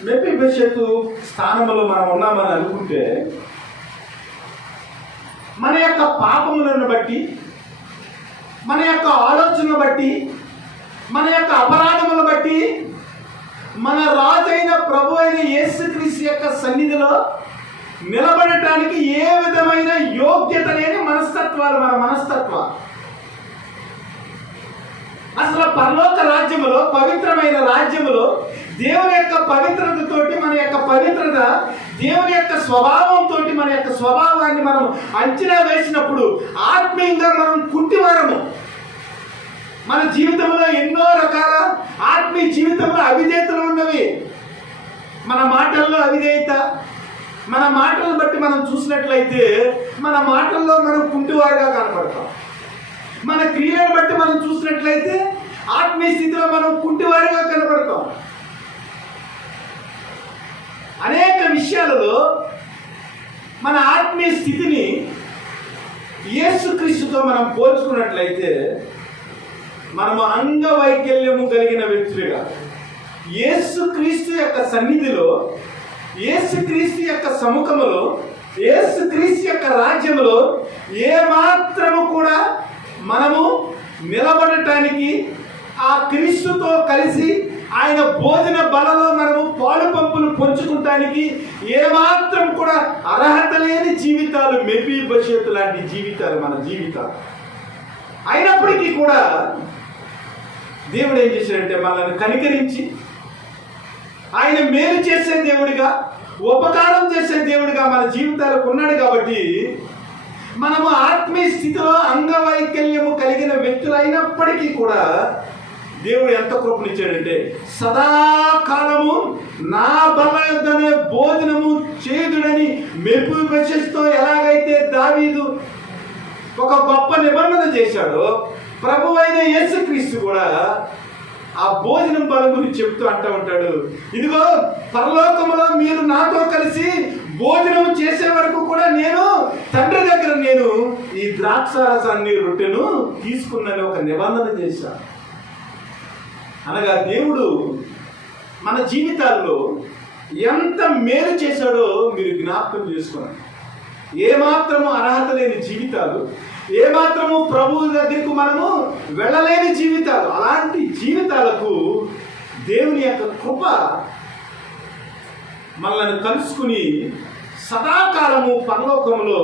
మెఫీబోషెతు స్థానంలో మనం ఉన్నామని అనుకుంటే మన యొక్క పాపములను బట్టి, మన యొక్క ఆలోచనను బట్టి, మన యొక్క అపరాధములను బట్టి మన రాజైన ప్రభు అయిన యేసుక్రీస్తు యొక్క సన్నిధిలో నిలబడటానికి ఏ విధమైన యోగ్యత లేని మనస్తత్వాలు మన మనస్తత్వాలు. అసలు పరలోక రాజ్యములో, పవిత్రమైన రాజ్యములో దేవుని యొక్క పవిత్రతతోటి మన యొక్క పవిత్రత, దేవుని యొక్క స్వభావంతో మన యొక్క స్వభావాన్ని మనం అంచనా వేసినప్పుడు ఆత్మీయంగా మనం కుంటివారము. మన జీవితంలో ఎన్నో రకాల ఆత్మీయ జీవితంలో అవిధేయతలు ఉన్నవి. మన మాటల్లో అవిధేయత, మన మాటలను బట్టి మనం చూసినట్లయితే మన మాటల్లో మనం కుంటివారుగా కనపడతాం. మన క్రియలను బట్టి మనం చూసినట్లయితే ఆత్మీయ స్థితిలో మనం కుంటివారుగా కనపడతాం. అనేక విషయాలలో మన ఆత్మీయ స్థితిని యేసుక్రీస్తుతో మనం పోల్చుకున్నట్లయితే మనము అంగవైకల్యము కలిగిన వ్యక్తులుగా యేసుక్రీస్తు యొక్క సన్నిధిలో, యేసుక్రీస్తు యొక్క సముఖములో, యేసుక్రీస్తు యొక్క రాజ్యములో ఏమాత్రము కూడా మనము నిలబడటానికి, ఆ క్రీస్తుతో కలిసి ఆయన భోజన బలలో మనము పాలు పంపులు పంచుకుంటానికి ఏమాత్రం కూడా అర్హత లేని జీవితాలు మెఫీబోషెతు లాంటి జీవితాలు మన జీవితాలు. అయినప్పటికీ కూడా దేవుడు ఏం చేశాడంటే మనల్ని కనికరించి ఆయన మేలు చేసే దేవుడిగా, ఉపకారం చేసే దేవుడిగా మన జీవితాలకు ఉన్నాడు. కాబట్టి మనము ఆత్మీయ స్థితిలో అంగవైకల్యము కలిగిన వ్యక్తులు అయినప్పటికీ కూడా దేవుడు ఎంత కృపనిచ్చాడంటే, సదాకాలము నా బల్ల యొద్దనే భోజనము చేయుదుడని మెఫీబోషెతుతో ఎలాగైతే దావీదు ఒక గొప్ప నిబంధన చేశాడో, ప్రభు అయిన యేసుక్రీస్తు కూడా ఆ భోజనం బల గురించి చెప్తూ అంటూ ఉంటాడు, ఇదిగో పరలోకములో మీరు నాతో కలిసి భోజనం చేసే వరకు కూడా నేను తండ్రి దగ్గర నేను ఈ ద్రాక్షారసాన్ని రొట్టెను తీసుకున్నని ఒక నిబంధన చేశాను. అనగా దేవుడు మన జీవితాల్లో ఎంత మేలు చేశాడో మీరు జ్ఞాపకం చేసుకోండి. ఏమాత్రము అర్హత లేని జీవితాలు, ఏమాత్రము ప్రభువు దగ్గరకు మనము వెళ్ళలేని జీవితాలు, అలాంటి జీవితాలకు దేవుని యొక్క కృప మనల్ని కలుసుకుని సదాకాలము పరలోకంలో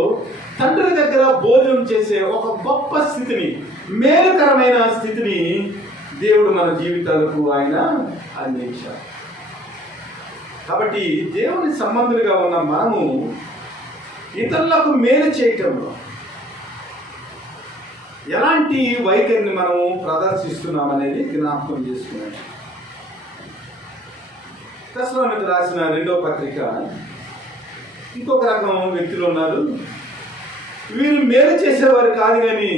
తండ్రి దగ్గర భోజనం చేసే ఒక గొప్ప స్థితిని, మేలుకరమైన స్థితిని దేవుడు మన జీవితాలకు ఆయన అందించారు. కాబట్టి దేవుని సంబంధులుగా ఉన్న మనము ఇతరులకు మేలు చేయటంలో ఎలాంటి వైఖరిని మనము ప్రదర్శిస్తున్నాం అనేది జ్ఞాపకం చేసుకున్నాం. తెస్సలోనికీయులకు రాసిన 2వ పత్రిక ఇంకొక రకం వ్యక్తులు ఉన్నారు. వీరు మేలు చేసేవారు కాదు, కానీ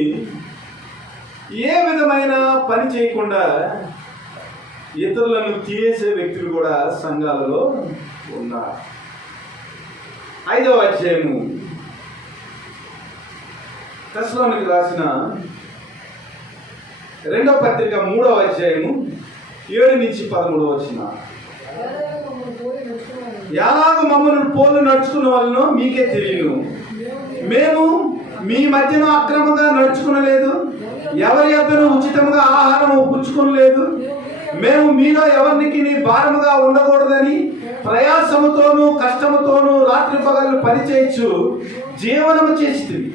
ఏ విధమైన పని చేయకుండా ఇతరులను తీసే వ్యక్తులు కూడా సంఘాలలో ఉన్నారు. 5వ అధ్యాయము తెస్సలోనికీయులకు రాసిన 2వ పత్రిక 3వ అధ్యాయము 7-13 వచ్చిన, ఎలాగ మమ్మల్ని పోలు నడుచుకున్న వాళ్ళను మీకే తెలియను. మేము మీ మధ్యన అక్రమంగా నడుచుకునలేదు, ఎవరి యొద్దను ఉచితంగా ఆహారం పుచ్చుకునలేదు. మేము మీలో ఎవరికి భారముగా ఉండకూడదని ప్రయాసముతోనూ కష్టముతోనూ రాత్రి పగళ్ళు పనిచేయచ్చు జీవనము చేస్తుంది.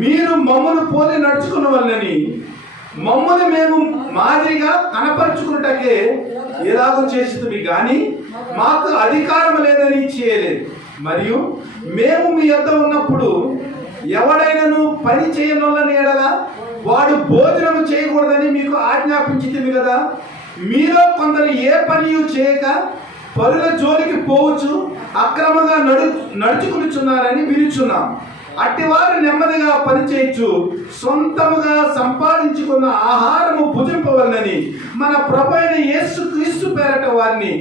మీరు మమ్మల్ని పోలి నడుచుకున్న వాళ్ళని మమ్మల్ని మేము మాదిరిగా కనపరుచుకున్నటకే ఎలాగో చేస్తుంది, కానీ మాకు అధికారం లేదని చేయలేదు. మరియు మేము మీ యొద్ద ఉన్నప్పుడు ఎవడైనాను పని చేయనోళ్ళని ఎడల వాడు భోజనం చేయకూడదని మీకు ఆజ్ఞాపించింది కదా. మీలో కొందరు ఏ పని చేయక పరుల జోలికి పోవచ్చు అక్రమంగా నడుచుకునిచున్నారని వినుచున్నాం. అట్టివారు నెమ్మదిగా పనిచేయచ్చు సొంతముగా సంపాదించుకున్న ఆహారము భుజింపవలనని మన ప్రభువైన యేసుక్రీస్తు పేరట వారిని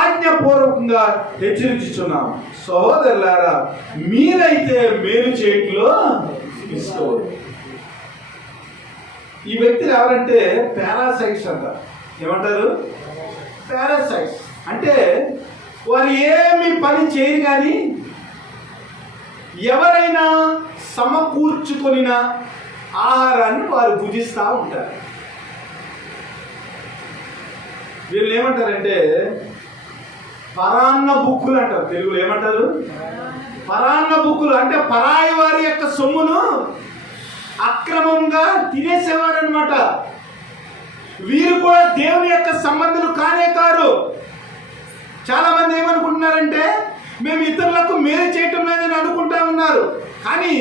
ఆజ్ఞాపూర్వకంగా హెచ్చరించుచున్నాం. సహోదరులారా, మీరైతే మేలు చేయట్లో తీసుకోవాలి. ఈ వ్యక్తులు ఎవరంటే పారాసైట్స్ అంటారు. ఏమంటారు? పారాసైట్స్ అంటే వారు ఏమి పని చేయరు, కానీ ఎవరైనా సమకూర్చుకొనిన ఆహారాన్ని వారు భుజిస్తూ ఉంటారు. వీళ్ళు ఏమంటారంటే పరాన్న బుక్కులు అంటారు. తెలుగులో ఏమంటారు? పరాన్న బుక్కులు అంటే పరాయి వారి యొక్క సొమ్మును అక్రమంగా తినేసేవారు అనమాట. వీరు కూడా దేవుని యొక్క సంబంధులు కానే కారు. చాలా మంది ఏమనుకుంటున్నారంటే మేము ఇతరులకు మేలు చేయటం లేదని అనుకుంటా ఉన్నారు. కానీ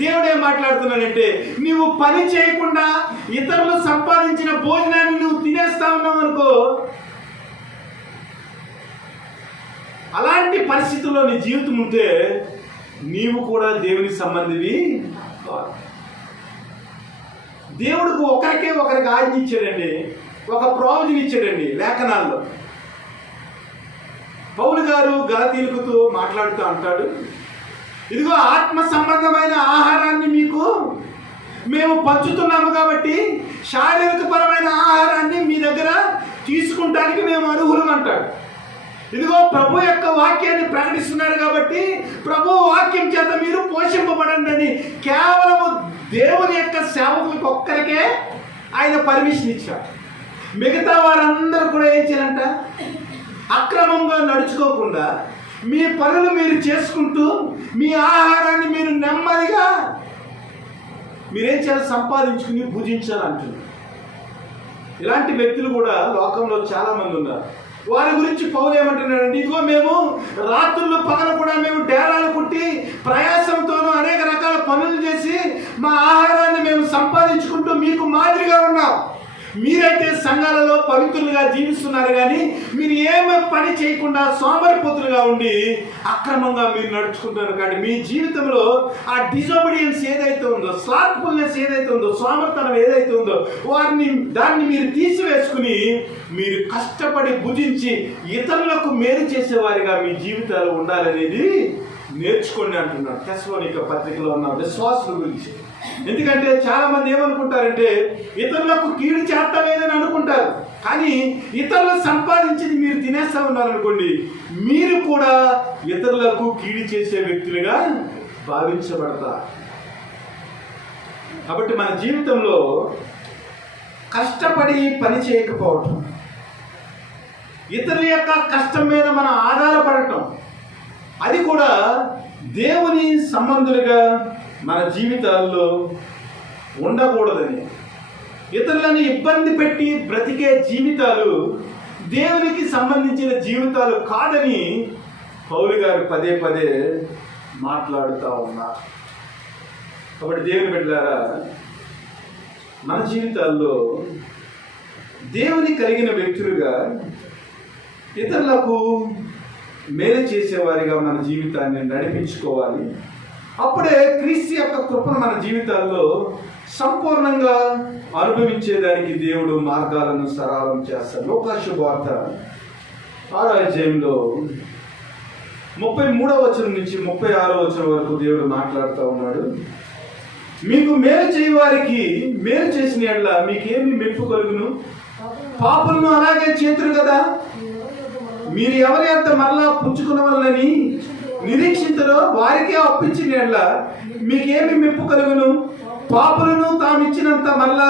దేవుడు ఏం మాట్లాడుతున్నాడంటే నువ్వు పని చేయకుండా ఇతరులు సంపాదించిన భోజనాన్ని నువ్వు తినేస్తా ఉన్నావు అనుకో, అలాంటి పరిస్థితుల్లో నీ జీవితం ఉంటే నీవు కూడా దేవునికి సంబంధివి. దేవుడికి ఒకరికి ఆజ్ఞ ఇచ్చాడండి, ఒక ప్రావిజన్ ఇచ్చాడండి లేఖనాల్లో. పౌలు గారు గలతీయులతో మాట్లాడుతూ అంటాడు, ఇదిగో ఆత్మ సంబంధమైన ఆహారాన్ని మీకు మేము పంచుతున్నాము కాబట్టి శారీరకపరమైన ఆహారాన్ని మీ దగ్గర తీసుకుంటానికి మేము అర్హులం అంటాడు. ఇదిగో ప్రభు యొక్క వాక్యాన్ని ప్రకటిస్తున్నారు కాబట్టి ప్రభు వాక్యం చేత మీరు పోషింపబడండి అని కేవలము దేవుని యొక్క సేవకులకు ఒక్కరికే ఆయన పర్మిషన్ ఇచ్చాడు. మిగతా వారందరూ కూడా ఏం చేయాలంట? అక్రమంగా నడుచుకోకుండా మీ పనులు మీరు చేసుకుంటూ మీ ఆహారాన్ని మీరు నెమ్మదిగా మీరేం చేయాలి? సంపాదించుకుని భుజించాలంటున్నారు. ఇలాంటి వ్యక్తులు కూడా లోకంలో చాలా మంది ఉన్నారు. వారి గురించి పౌలు ఏమంటున్నాడంటే ఇదిగో మేము రాత్రులు పగలు కూడా మేము డేరాలు కుట్టి ప్రయాసంతోనూ అనేక రకాల పనులు చేసి మా ఆహారాన్ని మేము సంపాదించుకుంటూ మీకు మాదిరిగా ఉన్నాం. మీరైతే సంఘాలలో పవిత్రులుగా జీవిస్తున్నారు, కానీ మీరు ఏమి పని చేయకుండా సోమరిపోతులుగా ఉండి అక్రమంగా మీరు నడుచుకుంటున్నారు. కానీ మీ జీవితంలో ఆ డిజోబిడియన్స్ ఏదైతే ఉందో, స్లాత్ఫుల్నెస్ ఏదైతే ఉందో, సోమర్తనం ఏదైతే ఉందో దాన్ని మీరు తీసివేసుకుని మీరు కష్టపడి భుజించి ఇతరులకు మేలు చేసేవారిగా మీ జీవితాలు ఉండాలనేది నేర్చుకోండి అంటున్నాడు తెస్సలోనిక పత్రికలో ఉన్న విశ్వాసుల గురించి. ఎందుకంటే చాలా మంది ఏమనుకుంటారంటే ఇతరులకు కీడు చేస్తలేదని అనుకుంటారు, కానీ ఇతరులు సంపాదించింది మీరు తినేస్తా ఉన్నారనుకోండి, మీరు కూడా ఇతరులకు కీడు చేసే వ్యక్తులుగా భావించబడతారు. కాబట్టి మన జీవితంలో కష్టపడి పని చేయకపోవటం, ఇతరుల యొక్క కష్టం మీద మనం ఆధారపడటం, అది కూడా దేవుని సంబంధులుగా మన జీవితాల్లో ఉండకూడదని, ఇతరులను ఇబ్బంది పెట్టి బ్రతికే జీవితాలు దేవునికి సంబంధించిన జీవితాలు కాదని పౌలు గారు పదే పదే మాట్లాడుతూ ఉన్నారు. కాబట్టి దేవుని బిడ్డలారా, మన జీవితాల్లో దేవుని కలిగిన వ్యక్తులుగా ఇతరులకు మేలు చేసేవారిగా మన జీవితాన్ని నడిపించుకోవాలి. అప్పుడే క్రీస్తు యొక్క కృపను మన జీవితాల్లో సంపూర్ణంగా అనుభవించేదానికి దేవుడు మార్గాలను సరళం చేస్తాడు. లోకాసు శుభవార్త 6వ అధ్యాయంలో 33వ వచనం నుంచి 36వ వచనం వరకు దేవుడు మాట్లాడుతూ ఉన్నాడు. మీకు మేలు చేయవారికి మేలు చేసిన యెడల మీకేమి మెప్పు కలుగును? పాపులను అలాగే చేతురు కదా. మీరు ఎవరి అంత మరలా పుచ్చుకున్న వాళ్ళని నిరీక్షించరో వారికే అప్పించిన యెడల మీకేమి మెప్పు కలుగును? పాపులను తాము ఇచ్చినంత మరలా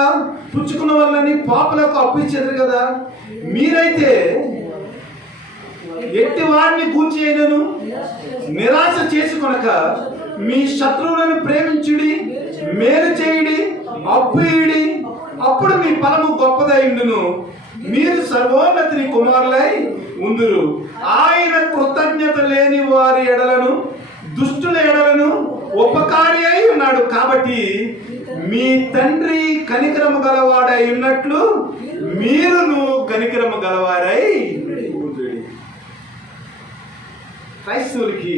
పుచ్చుకున్న వాళ్ళని పాపులకు అప్పించరు కదా. మీరైతే ఎట్టి వారిని గూర్చి అయినను నిరాశ చేసుకొనక మీ శత్రువులను ప్రేమించుడి, మేలు చేయుడి, అప్పు ఇయుడి, అప్పుడు మీ ఫలము గొప్పదైండును. మీరు సర్వోన్నతిని కుమారులై ఉందురు. ఆయన కృతజ్ఞత లేని వారి ఎడలను దుష్టుల ఎడలను ఉపకారి అయి ఉన్నాడు. కాబట్టి మీ తండ్రి కనికరము గలవాడై ఉన్నట్లు మీరును కనికరము గలవారై ఉండుడి. క్రైస్తవులకి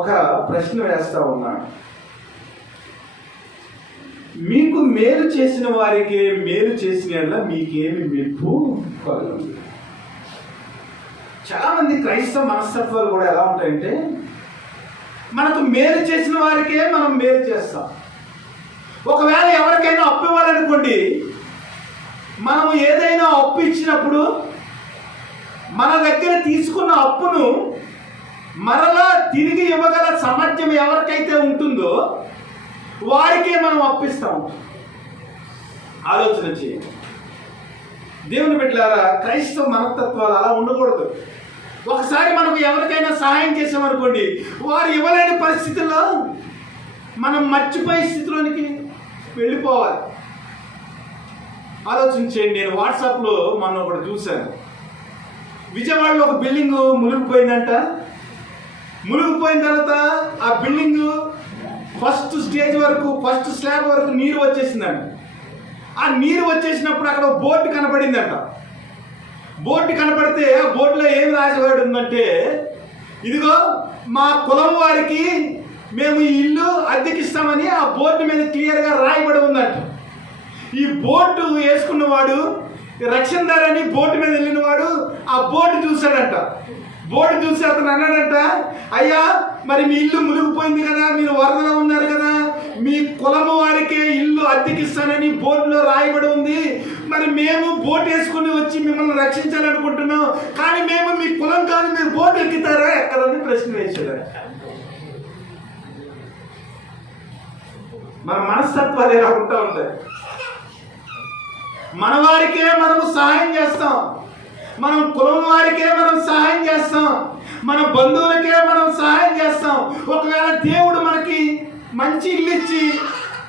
ఒక ప్రశ్న వేస్తా ఉన్నాడు. మీకు మేలు చేసిన వారికి మేలు చేసిన మీకేమి మెప్పు కలుగును? చాలా మంది క్రైస్తవ మనస్తత్వాలు కూడా ఎలా ఉంటాయంటే, మనకు మేలు చేసిన వారికే మనం మేలు చేస్తాం. ఒకవేళ ఎవరికైనా అప్పు ఇవ్వాలనుకోండి, మనం ఏదైనా అప్పు ఇచ్చినప్పుడు మన దగ్గర తీసుకున్న అప్పును మరలా తిరిగి ఇవ్వగల సామర్థ్యం ఎవరికైతే ఉంటుందో వారికే మనం అప్పిస్తాం. ఆలోచన చేయండి. దేవుని బిడ్డలారా, క్రైస్తవ మనస్తత్వాలు అలా ఉండకూడదు. ఒకసారి మనకు ఎవరికైనా సహాయం చేసామనుకోండి, వారు ఇవ్వలేని పరిస్థితుల్లో మనం మర్చిపోయే స్థితిలోనికి వెళ్ళిపోవాలి. ఆలోచించేయండి. నేను వాట్సాప్లో మొన్న ఒకటి చూశాను. విజయవాడలో ఒక బిల్డింగ్ మునిగిపోయిందంట. మునిగిపోయిన తర్వాత ఆ బిల్డింగ్ ఫస్ట్ స్టేజ్ వరకు, ఫస్ట్ స్లాబ్ వరకు నీరు వచ్చేసిందంట. ఆ నీరు వచ్చేసినప్పుడు అక్కడ బోర్డు కనపడిందంట. బోర్డు కనపడితే ఆ బోర్డులో ఏం రాసిబడి ఉందంటే, ఇదిగో మా కులం వారికి మేము ఈ ఇల్లు అద్దెకిస్తామని ఆ బోర్డు మీద క్లియర్గా రాయబడి ఉందంట. ఈ బోర్డు వేసుకున్నవాడు, రక్షణదారని బోర్డు మీద వెళ్ళినవాడు ఆ బోర్డు చూశాడంట. బోర్డు చూసి అతను అన్నాడంట, అయ్యా మరి మీ ఇల్లు మునిగిపోయింది కదా, మీరు వరదలో ఉన్నారు కదా, మీ కులము వారికే ఇల్లు అద్దెకిస్తానని బోర్డులో రాయబడి ఉంది. మరి మేము బోట్ వేసుకుని వచ్చి మిమ్మల్ని రక్షించాలనుకుంటున్నాం, కానీ మేము మీ కులం కాదు, మీరు బోట్ ఎక్కుతారా ఎక్కడని ప్రశ్న వేసాడు. మన మనస్తత్వాలు ఎలా ఉంటా ఉంటాయి. మన వారికే మనము సహాయం చేస్తాం, మనం కులం వారికే మనం సహాయం చేస్తాం, మన బంధువులకే మనం సహాయం చేస్తాం. ఒకవేళ దేవుడు మనకి మంచి ఇల్లు ఇచ్చి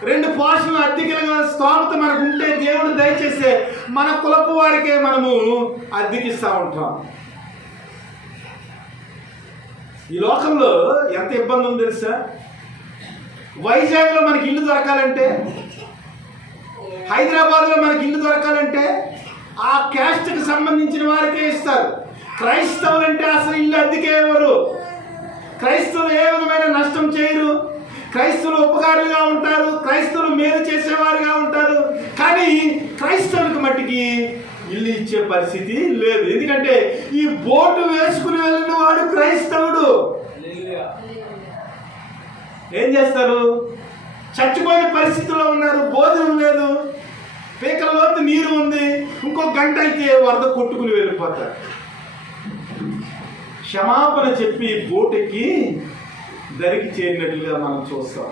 2 పోర్షన్లు అద్దెకిలుగా స్తోమత మనకు ఉంటే, దేవుడు దయచేస్తే మన కులపు వారికే మనము అద్దెకిస్తూ ఉంటాం. ఈ లోకంలో ఎంత ఇబ్బంది ఉందో తెలుసా? వైజాగ్లో మనకి ఇల్లు దొరకాలంటే హైదరాబాద్లో మనకి ఇల్లు దొరకాలంటే ఆ క్యాస్ట్కి సంబంధించిన వారికే ఇస్తారు. క్రైస్తవులు అంటే అసలు ఇల్లు అద్దెకే ఇవ్వరు. క్రైస్తవులు ఏ విధమైన నష్టం చేయరు. క్రైస్తవులు ఉపకారులుగా ఉంటారు. క్రైస్తవులు మేలు చేసేవారుగా ఉంటారు. కానీ క్రైస్తవులకు మట్టికి ఇల్లు ఇచ్చే పరిస్థితి లేదు. ఎందుకంటే ఈ బోటు వేసుకుని వెళ్ళిన వాడు క్రైస్తవుడు. ఏం చేస్తారు? చచ్చిపోయిన పరిస్థితుల్లో ఉన్నారు, భోజనం లేదు, పీకలలోతు నీరు ఉంది, ఇంకో గంట అయితే వరద కొట్టుకుని వెళ్ళిపోతారు. క్షమాపణ చెప్పి బోటెక్కి దరికి చేరినట్లుగా మనం చూస్తాం.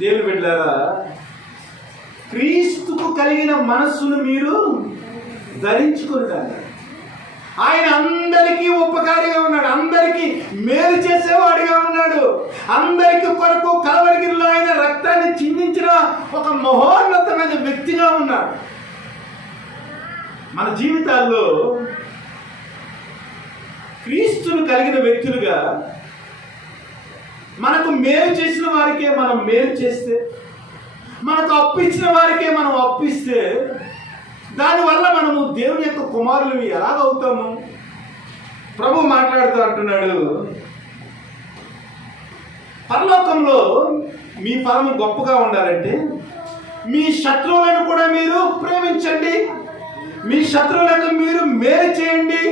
దేవుని బిడ్డలారా, క్రీస్తుకు కలిగిన మనస్సును మీరు ధరించుకున్నాడు. ఆయన అందరికీ ఉపకారిగా ఉన్నాడు, అందరికీ మేలు చేసేవాడిగా ఉన్నాడు, అందరికీ కొరకు కలవరిగిరిలో ఆయన రక్తాన్ని చిందించిన ఒక మహోన్నతమైన వ్యక్తిగా ఉన్నాడు. మన జీవితాల్లో క్రీస్తును కలిగిన వ్యక్తులుగా మనకు మేలు చేసిన వారికే మనం మేలు చేస్తే, మనకు అప్పు ఇచ్చిన వారికే మనం అప్పు ఇస్తే, దానివల్ల మనము దేవుని యొక్క కుమారులు ఎలాగవుతాము? ప్రభు మాట్లాడుతూ అంటున్నాడు, పరలోకంలో మీ ఫలము గొప్పగా ఉండాలంటే మీ శత్రువులను కూడా మీరు ప్రేమించండి, మీ శత్రువులకు మీరు మేలు చేయండి,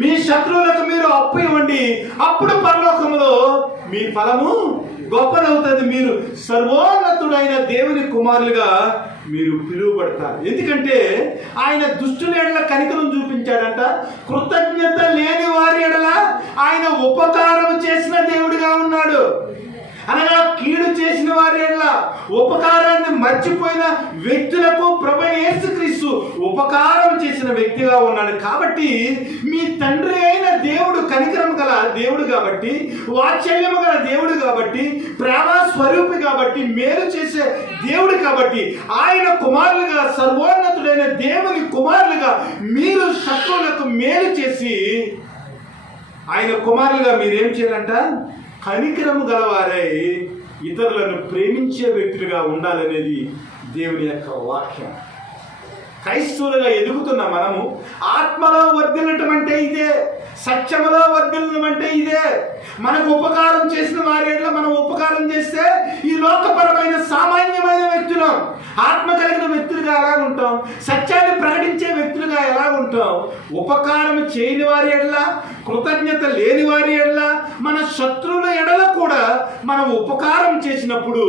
మీ శత్రువులకు మీరు అప్పు ఇవ్వండి. అప్పుడు పరలోకంలో మీ ఫలము గొప్పదవుతుంది. మీరు సర్వోన్నతుడైన దేవుని కుమారులుగా మీరు పిలువబడతారు. ఎందుకంటే ఆయన దుష్టుల ఎడల కనికరం చూపించాడంట. కృతజ్ఞత లేని వారి ఎడల ఆయన ఉపకారం చేసిన దేవుడిగా ఉన్నాడు. అనగా కీడు చేసిన వారి ఎడల ఉపకారాన్ని మర్చిపోయిన వ్యక్తులకు ప్రభువైన యేసుక్రీస్తు ఉపకారం చేసిన వ్యక్తిగా ఉన్నాడు. కాబట్టి మీ తండ్రి అయిన దేవుడు కనికరం గల దేవుడు కాబట్టి, వాత్సల్యము గల దేవుడు కాబట్టి, ప్రేమ స్వరూపి కాబట్టి, మేలు చేసే దేవుడు కాబట్టి, ఆయన కుమారులుగా, సర్వోన్నతుడైన దేవుని కుమారులుగా మీరు శత్రువులకు మేలు చేసి ఆయన కుమారులుగా మీరేం చేయాలంట? కనికరము గలవారై ఇతరులను ప్రేమించే వ్యక్తులుగా ఉండాలనేది దేవుని యొక్క వాక్యం. క్రైస్తవులుగా ఎదుగుతున్న మనము ఆత్మలో వర్ధిల్లటం అంటే ఇదే, సత్యములో వర్ధిల్లడం అంటే ఇదే. మనకు ఉపకారం చేసిన వారి ఎడల మనం ఉపకారం చేస్తే ఈ లోకపరమైన సామాన్యమైన వ్యక్తులం, ఆత్మ కలిగిన వ్యక్తులుగా ఎలా ఉంటాం? సత్యాన్ని ప్రకటించే వ్యక్తులుగా ఎలా ఉంటాం? ఉపకారం చేయని వారి ఎడల, కృతజ్ఞత లేని వారి ఎడల, మన శత్రువుల ఎడల కూడా మనం ఉపకారం చేసినప్పుడు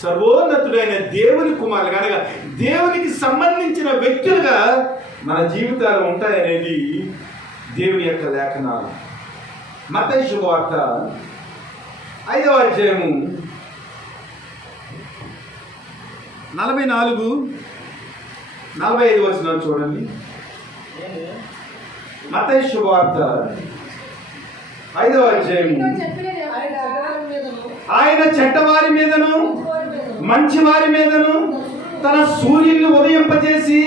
సర్వోన్నతుడైన దేవుని కుమారులు అనగా దేవునికి సంబంధించిన వ్యక్తులుగా మన జీవితాలు ఉంటాయనేది దేవుని యొక్క లేఖనాలు. మత్తయి శుభవార్త 5వ అధ్యాయము 44-45 వచనాలు చూడండి. మత్తయి శుభవార్త 5వ అధ్యాయము. ఆయన చెడ్డవారి మీదను మంచి వారి మీదను తన సూర్యుని ఉదయింపజేసి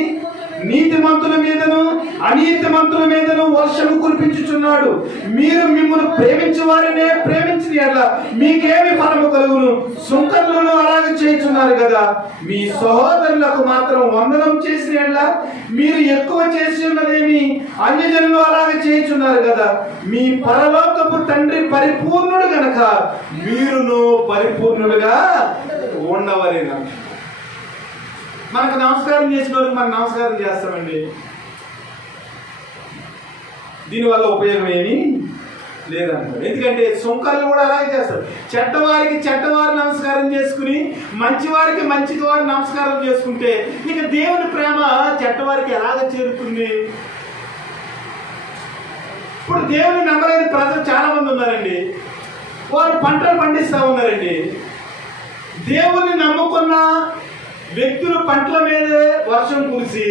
నీతిమంతుల మీదను అనీతిమంతుల మీదను వర్షము కురిపించుచున్నాడు. మీరు మిమ్మల్ని ప్రేమించే వారినే ప్రేమించిన ఎడల మీకేమి ఫలము కలుగును? సుంకరులను అలాగే చేయుచున్నారు కదా. మీ సహోదరులకు మాత్రం వందనం చేసిన ఎడల మీరు ఎక్కువ చేసి ఉన్నదేమి? అన్యజనులు అలాగే చేయుచున్నారు కదా. మీ పరలోకపు తండ్రి పరిపూర్ణుడు గనక మీరును పరిపూర్ణులుగా ఉండవలెను. మనకు నమస్కారం చేసిన వాళ్ళకి మనం నమస్కారం చేస్తామండి. దీనివల్ల ఉపయోగం ఏమీ లేదంటారు. ఎందుకంటే సుంకర్లు కూడా అలాగే చేస్తారు. చెడ్డవారికి చెడ్డవారు నమస్కారం చేసుకుని మంచివారికి మంచివారు నమస్కారం చేసుకుంటే ఇక దేవుని ప్రేమ చెడ్డవారికి ఎలాగ చేరుతుంది? ఇప్పుడు దేవుని నమ్మలేని ప్రజలు చాలా మంది ఉన్నారండి. వారు పంటలు పండిస్తూ ఉన్నారండి. దేవుని నమ్ముకున్న వ్యక్తులు పంటల మీదే వర్షం కురిసి,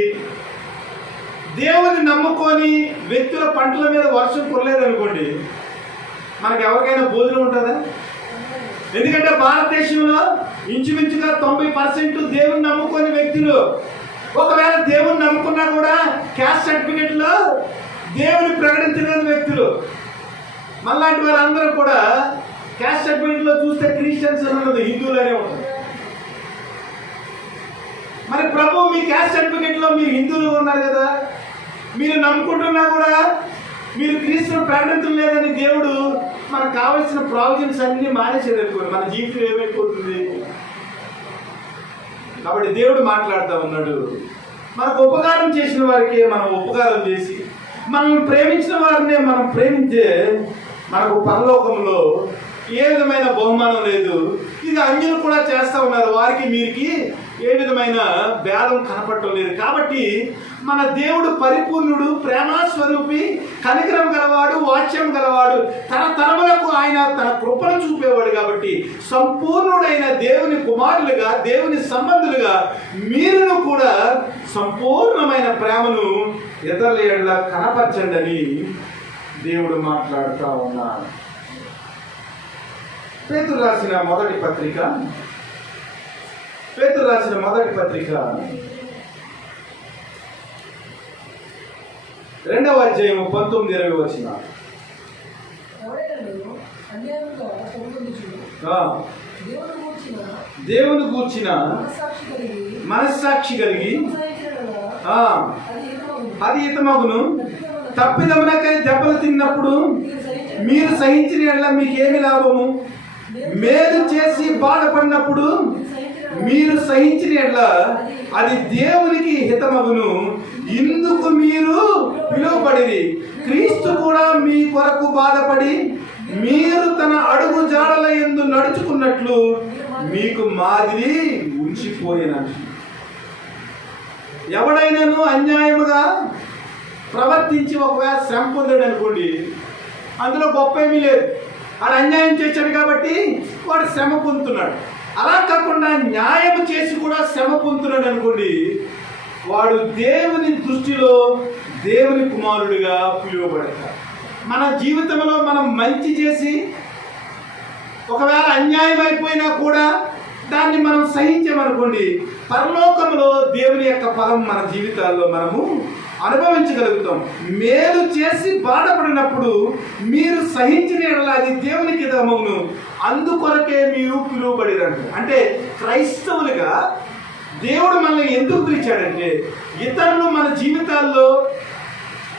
దేవుని నమ్ముకొని వ్యక్తుల పంటల మీద వర్షం కురలేదనుకోండి, మనకు ఎవరికైనా భోజనం ఉంటుందా? ఎందుకంటే భారతదేశంలో ఇంచుమించుగా 90% దేవుని నమ్ముకొని వ్యక్తులు. ఒకవేళ దేవుని నమ్ముకున్నా కూడా క్యాస్ట్ సర్టిఫికెట్లో దేవుని ప్రకటించలేని వ్యక్తులు. మళ్ళాంటి వారందరూ కూడా క్యాస్ట్ సర్టిఫికెట్లో చూస్తే క్రిస్టియన్స్ అన్నది హిందువులనే ఉంటుంది. మీ క్యాస్ట్ సర్టిఫికెట్లో మీరు హిందువులు ఉన్నారు కదా, మీరు నమ్ముకుంటున్నా కూడా మీరు క్రీస్తును ప్రకటించడం లేదని దేవుడు మనకు కావాల్సిన ప్రావిజన్స్ అన్ని మానేసేదనుకోండి, మన జీవితం ఏమైపోతుంది. కాబట్టి దేవుడు మాట్లాడుతూ ఉన్నాడు, మనకు ఉపకారం చేసిన వారికి మనం ఉపకారం చేసి, మనల్ని ప్రేమించిన వారినే మనం ప్రేమించే మనకు పరలోకంలో ఏ విధమైన బహుమానం లేదు. ఇది అన్యులు కూడా చేస్తూ ఉన్నారు, వారికి మీరికి ఏ విధమైన భేదం కనపడటం లేదు. కాబట్టి మన దేవుడు పరిపూర్ణుడు, ప్రేమస్వరూపి, కనికరం గలవాడు, వాత్స్యం గలవాడు, తన తరములకు ఆయన తన కృపను చూపేవాడు. కాబట్టి సంపూర్ణుడైన దేవుని కుమారులుగా, దేవుని సంబంధులుగా మీరును కూడా సంపూర్ణమైన ప్రేమను ఇతరుల ఎడల కనపరచండి అని దేవుడు మాట్లాడుతూ ఉన్నాడు. పేతురు రాసిన మొదటి పత్రిక 2వ అధ్యాయం 19-20 వచనాలు. దేవుని గూర్చిన మనస్సాక్షి కలిగి అది హితమగును. తప్పిదమునకై దెబ్బలు తిన్నప్పుడు మీరు సహించిన ఎడల మీకేమి లాభము? మేలు చేసి బాధపడినప్పుడు మీరు సహించిన ఎడల అది దేవునికి హితమగును. ఇందుకు మీరు పిలువబడిరి. క్రీస్తు కూడా మీ కొరకు బాధపడి మీరు తన అడుగు జాడల యందు నడుచుకున్నట్లు మీకు మాదిరి ఉంచిపోయినట్లు. ఎవడైనాను అన్యాయముగా ప్రవర్తించి ఒకవేళ శ్రమ పొందాడు అనుకోండి, అందులో గొప్ప ఏమీ లేదు. వాడు అన్యాయం చేశాడు కాబట్టి వాడు శ్రమ పొందుతున్నాడు. అలా కాకుండా న్యాయం చేసి కూడా శ్రమ పొందుతున్నాడు అనుకోండి, వాడు దేవుని దృష్టిలో దేవుని కుమారుడిగా పిలువబడతాడు. మన జీవితంలో మనం మంచి చేసి ఒకవేళ అన్యాయం అయిపోయినా కూడా దాన్ని మనం సహించామనుకోండి, పరలోకంలో దేవుని యొక్క ఫలం మన జీవితాల్లో మనము అనుభవించగలుగుతాం. మేలు చేసి బాధపడినప్పుడు మీరు సహించిన ఎడల అది దేవునికి హితమగును. అందుకొరకే మీరు పిలువబడిరంట. అంటే క్రైస్తవులుగా దేవుడు మనల్ని ఎందుకు పిలిచాడంటే, ఇతరులు మన జీవితాల్లో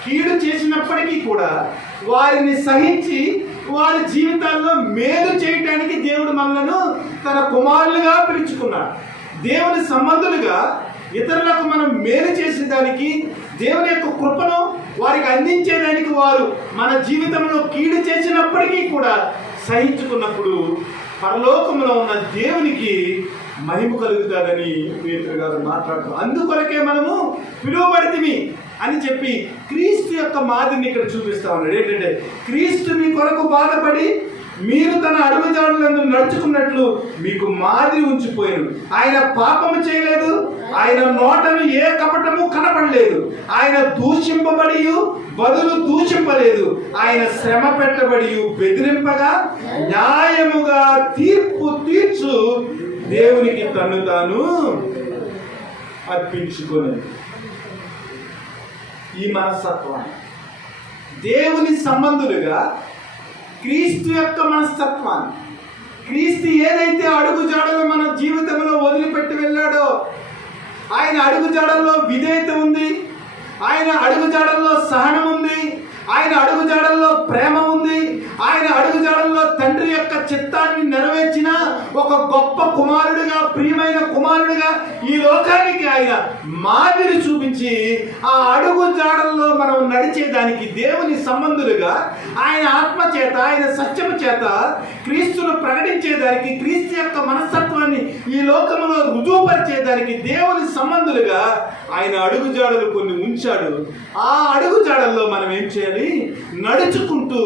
కీడు చేసినప్పటికీ కూడా వారిని సహించి వారి జీవితాల్లో మేలు చేయటానికి దేవుడు మనలను తన కుమారులుగా పిలుచుకున్నాడు. దేవుని సంబంధులుగా ఇతరులకు మనం మేలు చేసేదానికి, దేవుని యొక్క కృపను వారికి అందించేదానికి వారు మన జీవితంలో కీడు చేసినప్పటికీ కూడా సహించుకున్నప్పుడు పరలోకంలో ఉన్న దేవునికి మహిమ కలుగుతాదని పేతురు గారు మాట్లాడుతూ, అందుకొరకే మనము పిలువబడితిమి అని చెప్పి క్రీస్తు యొక్క మాదిరిని ఇక్కడ చూపిస్తా ఉన్నాడు. ఏంటంటే, క్రీస్తు మీ కొరకు బాధపడి మీరు తన అడుగుజాడలను నడుచుకున్నట్లు మీకు మాదిరి ఉంచిపోయాను. ఆయన పాపము చేయలేదు, ఆయన నోటను ఏ కపటము కనపడలేదు, ఆయన దూషింపబడి బదులు దూషింపలేదు, ఆయన శ్రమ పెట్టబడి బెదిరింపగా న్యాయముగా తీర్పు తీర్చు దేవునికి తన్ను తాను అర్పించుకున్నది. ఈ మనస్తత్వాన్ని దేవుని సంబంధులుగా క్రీస్తు యొక్క మనస్తత్వాన్ని, క్రీస్తు ఏదైతే అడుగు జాడలో మన జీవితంలో వదిలిపెట్టి వెళ్ళాడో, ఆయన అడుగు జాడల్లో విధేయత ఉంది, ఆయన అడుగు జాడల్లో సహనం ఉంది, ఆయన అడుగు జాడల్లో ప్రేమ ఉంది, ఆయన అడుగు జాడల్లో తండ్రి యొక్క చిత్తాన్ని నెరవేర్చిన ఒక గొప్ప కుమారుడిగా, ప్రియమైన కుమారుడిగా ఈ లోకానికి ఆయన మాదిరి చూపించి ఆ అడుగు జాడల్లో మనం నడిచేదానికి దేవుని సంబంధులుగా ఆయన ఆత్మ చేత, ఆయన సత్యము చేత క్రీస్తును ప్రకటించేదానికి, క్రీస్తు యొక్క మనస్తత్వాన్ని ఈ లోకంలో రుజువుపరిచేదానికి దేవుని సంబంధులుగా ఆయన అడుగు జాడలు కొన్ని ఉంచాడు. ఆ అడుగు జాడల్లో మనం ఏం చేయాలి? నడుచుకుంటూ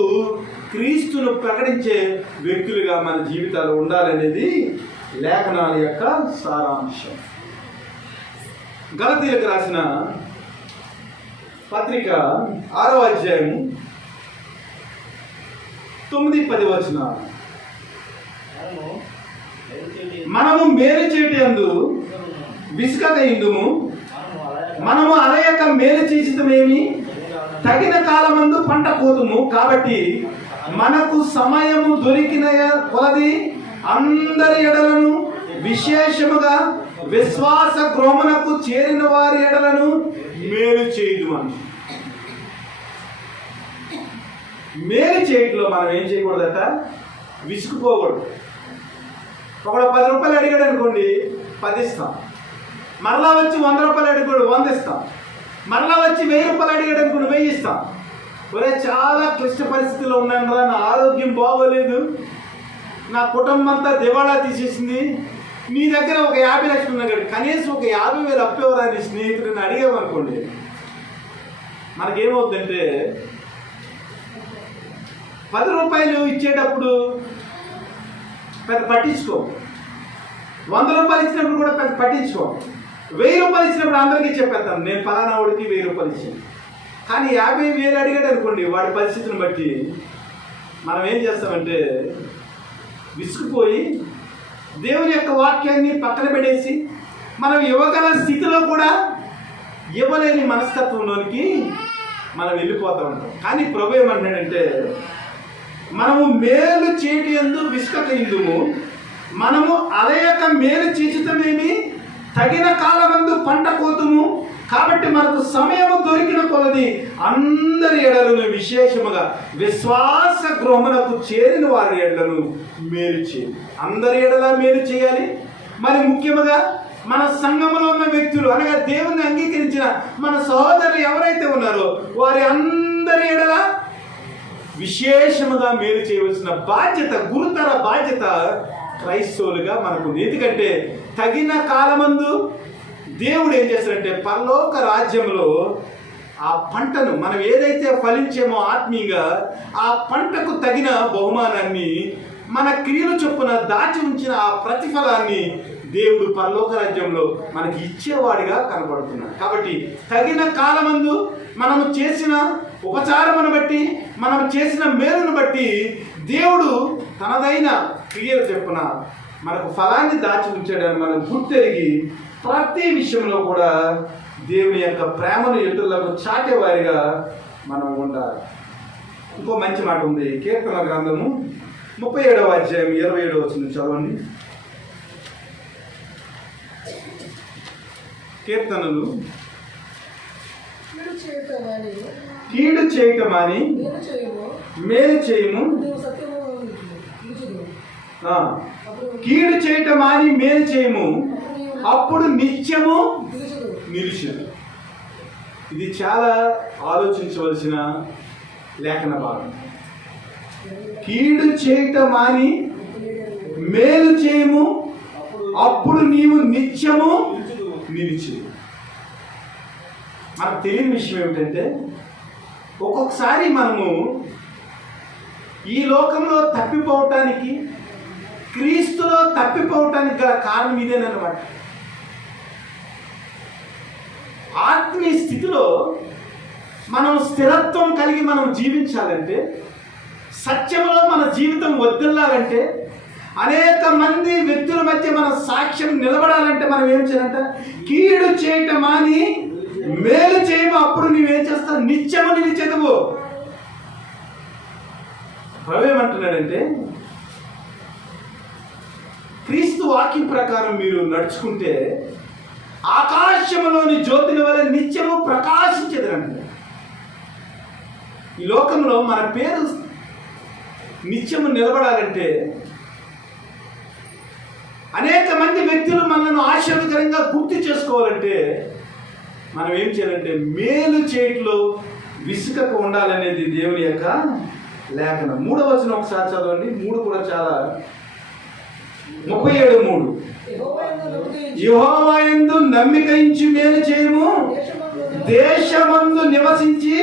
క్రీస్తును ప్రకటించే వ్యక్తులుగా మన జీవితాలు ఉండాలనేది లేఖనాల యొక్క సారాంశం. గలతీయులకు రాసిన పత్రిక 6వ అధ్యాయం 9-10 వచనాలు. మనము మేలు చేయటి యందు విసుకక ఇందుము, మనము అలయక మేలు చేసితమేమి, తగిన కాలమందు పంట కోతుము. కాబట్టి మనకు సమయము దొరికిన కొలది అందరి ఎడలను విశేషముగా విశ్వాస గృహమునకు చేరిన వారి ఎడలను మేలు చేయదు. మేలు చేయట్లో మనం ఏం చేయకూడదట, విసుకుపోకూడదు. ఒకడు 10 రూపాయలు అడిగాడు అనుకోండి, 10 ఇస్తాం. మరలా వచ్చి 100 రూపాయలు అడిగాడు, 100 ఇస్తాం. మరలా వచ్చి 1000 రూపాయలు అడిగాడు అనుకోండి, 1000 ఇస్తాం. ఒరే చాలా క్లిష్ట పరిస్థితిలో ఉన్నాను రా, నా ఆరోగ్యం బాగోలేదు, నా కుటుంబం అంతా దివాళా తీసేసింది, నీ దగ్గర ఒక 50 లక్షలు ఉన్నాడు, కనీసం ఒక 50,000 అప్పేవరా నీ స్నేహితుడిని అడిగామనుకోండి, మనకేమవుతుందంటే 10 రూపాయలు ఇచ్చేటప్పుడు పెద్ద పట్టించుకో, 100 రూపాయలు ఇచ్చినప్పుడు కూడా పెద్ద పట్టించుకో, 1000 రూపాయలు ఇచ్చినప్పుడు అందరికీ చెప్పేస్తాను నేను ఫలానా వాడికి 1000 రూపాయలు ఇచ్చాను. కానీ 50,000 అడిగాడు అనుకోండి, వాడి పరిస్థితిని బట్టి మనం ఏం చేస్తామంటే విసుకుపోయి దేవుని యొక్క వాక్యాన్ని పక్కన పెట్టేసి మనం ఇవ్వగల స్థితిలో కూడా ఇవ్వలేని మనస్తత్వంలోనికి మనం వెళ్ళిపోతూ ఉంటాం. కానీ ప్రభు ఏమంటాడంటే మనము మేలు చేయటి యందు విసుకక ఇందుము, మనము అలయక మేలు చేయుటమేమి, తగిన కాలమందు పంట కోతుము, కాబట్టి మనకు సమయము దొరికిన కొలది అందరి ఎడలను విశేషముగా విశ్వాస గృహమునకు చేరిన వారి ఎడలను మేలు చేయాలి. అందరి ఎడల మేలు చేయాలి. మరి ముఖ్యముగా మన సంఘములో ఉన్న వ్యక్తులు అనగా దేవుని అంగీకరించిన మన సహోదరులు ఎవరైతే ఉన్నారో వారి అందరి ఎడల విశేషముగా మేలు చేయవలసిన బాధ్యత, గురుతర బాధ్యత క్రైస్తవులుగా మనకు. ఎందుకంటే తగిన కాలమందు దేవుడు ఏం చేస్తాడంటే పరలోక రాజ్యంలో ఆ పంటను మనం ఏదైతే ఫలించేమో ఆత్మీయంగా ఆ పంటకు తగిన బహుమానాన్ని మన క్రియలు చొప్పున దాచి ఉంచిన ఆ ప్రతిఫలాన్ని దేవుడు పరలోక రాజ్యంలో మనకి ఇచ్చేవాడిగా కనపడుతున్నాడు. కాబట్టి తగిన కాలమందు మనము చేసిన ఉపచారమును బట్టి, మనం చేసిన మేలును బట్టి దేవుడు తనదైన క్రియలు చెప్పున మనకు ఫలాన్ని దాచి ఉంచాడని మనం గుర్తెరిగి ప్రతి విషయంలో కూడా దేవుని యొక్క ప్రేమను ఇతరులకు చాటేవారిగా మనం ఉండాలి. ఇంకో మంచి మాట ఉంది, కీర్తన గ్రంథము 37వ అధ్యాయం 27వ వచనం చదవండి. కీర్తనలు కీడు చేయటమాని మేలు చేయము, కీడు చేయటమాని మేలు చేయము, అప్పుడు నిత్యము నిలిచెను. ఇది చాలా ఆలోచించవలసిన లేఖన భాగం. కీడు చేయటమాని మేలు చేయము, అప్పుడు నీవు నిత్యము నిలిచెను. మనకు తెలియని విషయం ఏమిటంటే ఒక్కొక్కసారి మనము ఈ లోకంలో తప్పిపోవటానికి, క్రీస్తులో తప్పిపోవటానికి గల కారణం ఇదేనమాట. ఆత్మీయ స్థితిలో మనం స్థిరత్వం కలిగి మనం జీవించాలంటే, సత్యంలో మన జీవితం వర్ధిల్లాలంటే, అనేక మంది వ్యక్తుల మధ్య మన సాక్ష్యం నిలబడాలంటే మనం ఏం చేయాలంట, కీడు చేయటం మాని మేలు చేయము, అప్పుడు నువ్వేం చేస్తావు, నిత్యము నిలిచెదవు. ప్రభు ఏమంటున్నాడంటే క్రీస్తు వాక్యం ప్రకారం మీరు నడుచుకుంటే ఆకాశంలోని జ్యోతుల వల్ల నిత్యము ప్రకాశించేదండి. ఈ లోకంలో మన పేరు నిత్యము నిలబడాలంటే, అనేక మంది వ్యక్తులు మనల్ని ఆశ్చర్యకరంగా గుర్తు చేసుకోవాలంటే మనం ఏం చేయాలంటే మేలు చేయట్లో విసుకక ఉండాలనేది దేవుని యొక్క లేఖనం. 3వ వచనం ఒకసారి చదవండి. 3 కూడా చాలా 37:3 యెహోవా యందు నమ్మిక ఉంచి మేలు చేయము, దేశమందు నివసించి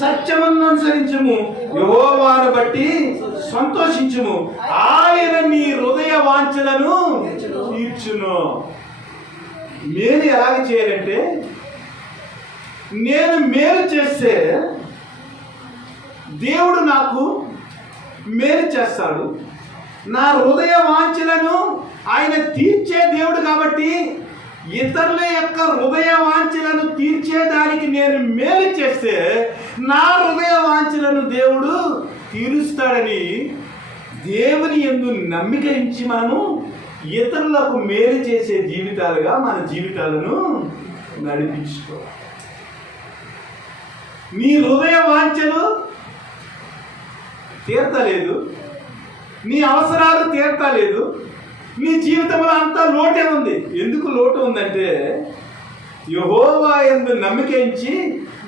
సత్యమును అనుసరించుము, యెహోవాను బట్టి సంతోషించుము, ఆయన నీ హృదయ వాంఛలను తీర్చును. మేలు ఎలాగ చేయాలంటే, నేను మేలు చేస్తే దేవుడు నాకు మేలు చేస్తాడు. నా హృదయ వాంఛలను ఆయన తీర్చే దేవుడు కాబట్టి ఇతరుల యొక్క హృదయ వాంఛలను తీర్చేదానికి నేను మేలు చేస్తే నా హృదయ వాంఛలను దేవుడు తీరుస్తాడని దేవుని యందు నమ్మిక ఉంచి మనము ఇతరులకు మేలు చేసే జీవితాలుగా మన జీవితాలను నడిపించుకోవాలి. నీ హృదయ వాంఛలు తీర్తలేదు, నీ అవసరాలు తీర్తలేదు, నీ జీవితంలో అంతా లోటే ఉంది. ఎందుకు లోటు ఉందంటే యెహోవా యందు నమ్మిక ఉంచి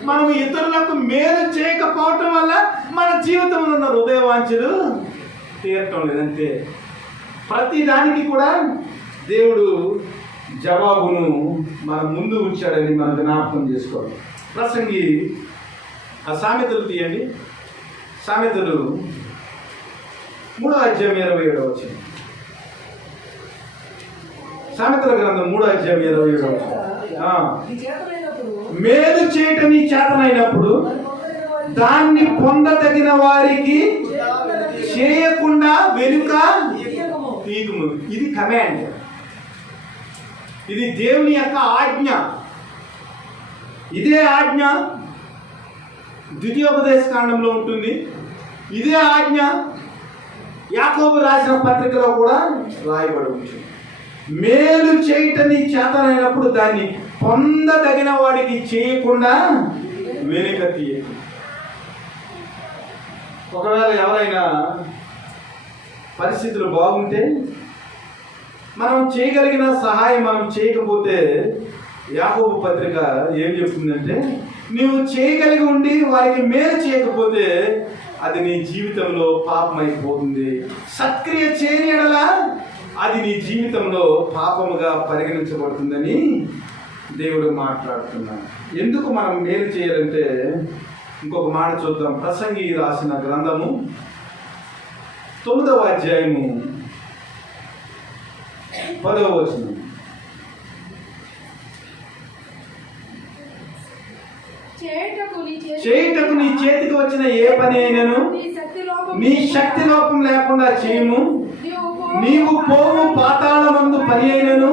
మనం ఇతరులకు మేలు చేయకపోవటం వల్ల మన జీవితంలో ఉన్న హృదయ వాంఛలు తీరటం లేదంతే. ప్రతి దానికి కూడా దేవుడు జవాబును మన ముందు ఉంచాడని మనం జ్ఞాపకం చేసుకోవాలి. ప్రసంగి ఆ సామెతలు తీయండి. సామెతలు 3:27. సామెతల గ్రంథం 3:27. మేలు చేయటం నీ చేతనైనప్పుడు దాన్ని పొందదగిన వారికి చేయకుండా వెనుక తీయకుము. ఇది కమాండ్, ఇది దేవుని యొక్క ఆజ్ఞ. ఇదే ఆజ్ఞ ద్వితీయోపదేశ కాండంలో ఉంటుంది. ఇదే ఆజ్ఞ యాకోబు రాసిన పత్రికలో కూడా రాయబడి ఉంటుంది. మేలు చేయటం నీ చేతనైనప్పుడు దాన్ని పొందదగిన వాడికి చేయకుండా వెనుక తీయకు. ఒకవేళ ఎవరైనా పరిస్థితులు బాగుంటే మనం చేయగలిగిన సహాయం మనం చేయకపోతే యాకోబు పత్రిక ఏం చెప్తుందంటే, నువ్వు చేయగలిగి ఉండి వారికి మేలు చేయకపోతే అది నీ జీవితంలో పాపమైపోతుంది. సత్క్రియ చేయని యెడల అది నీ జీవితంలో పాపముగా పరిగణించబడుతుందని దేవుడు మాట్లాడుతున్నాడు. ఎందుకు మనం మేలు చేయాలంటే ఇంకొక మాట చూద్దాం. ప్రసంగి రాసిన గ్రంథము 9వ అధ్యాయము 10వ వచనం. చేయుటకు నీ చేతికి వచ్చిన ఏ పని అయినను నీ శక్తి లోపం లేకుండా చేయము. నీవు పోవు పాతాళమందు పని అయినను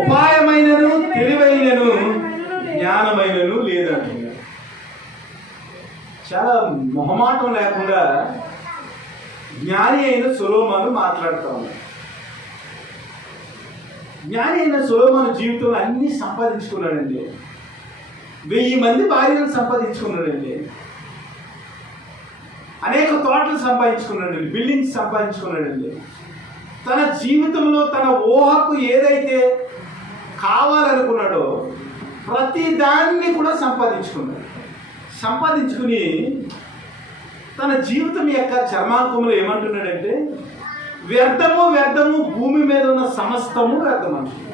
ఉపాయమైనను తెలివైనను జ్ఞానమైనను లేదంటున్నాడు. చాలా మొహమాటం లేకుండా జ్ఞాని అయిన సొలొమోను మాట్లాడుతూ ఉన్నాడు. జ్ఞాని అయిన సొలొమోను జీవితంలో అన్ని సంపాదించుకున్నాడండి. 1000 మంది భార్యలను సంపాదించుకున్నాడండి. అనేక తోటలు సంపాదించుకున్నాడండి. బిల్డింగ్స్ సంపాదించుకున్నాడండి. తన జీవితంలో తన ఊహకు ఏదైతే కావాలనుకున్నాడో ప్రతి దాన్ని కూడా సంపాదించుకుని తన జీవితం యొక్క చర్మాంకంలో ఏమంటున్నాడంటే, వ్యర్థము భూమి మీద ఉన్న సమస్తము వ్యర్థమంటున్నాడు.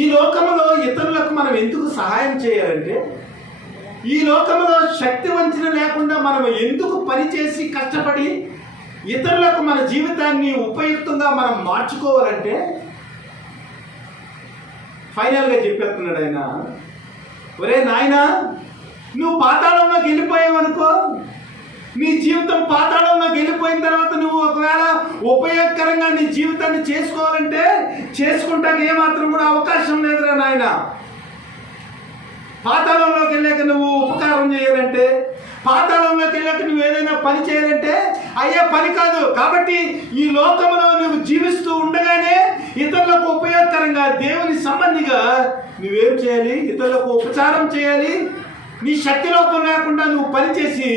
ఈ లోకంలో ఇతరులకు మనం ఎందుకు సహాయం చేయాలంటే, ఈ లోకంలో శక్తి వంచన లేకుండా మనం ఎందుకు పనిచేసి కష్టపడి ఇతరులకు మన జీవితాన్ని ఉపయుక్తంగా మనం మార్చుకోవాలంటే, ఫైనల్గా చెప్పేస్తున్నాడు ఆయన, ఒరే నాయనా, నువ్వు పాతాళంలోకి వెళ్ళిపోయావనుకో, నీ జీవితం పాతాళంలోకి వెళ్ళిపోయిన తర్వాత నువ్వు ఒకవేళ ఉపయోగకరంగా నీ జీవితాన్ని చేసుకోవాలంటే చేసుకుంటానికి ఏమాత్రం కూడా అవకాశం లేదురా నాయన. పాతాళంలోకి వెళ్ళాక నువ్వు ఉపకారం చేయాలంటే, పాతాళంలోకి వెళ్ళాక నువ్వు ఏదైనా పని చేయాలంటే అయ్యే పని కాదు. కాబట్టి ఈ లోకంలో నువ్వు జీవిస్తూ ఉండగానే ఇతరులకు ఉపయోగకరంగా దేవుని సంబంధిగా నువ్వేం చేయాలి? ఇతరులకు ఉపచారం చేయాలి. నీ శక్తి లోపం లేకుండా నువ్వు పనిచేసి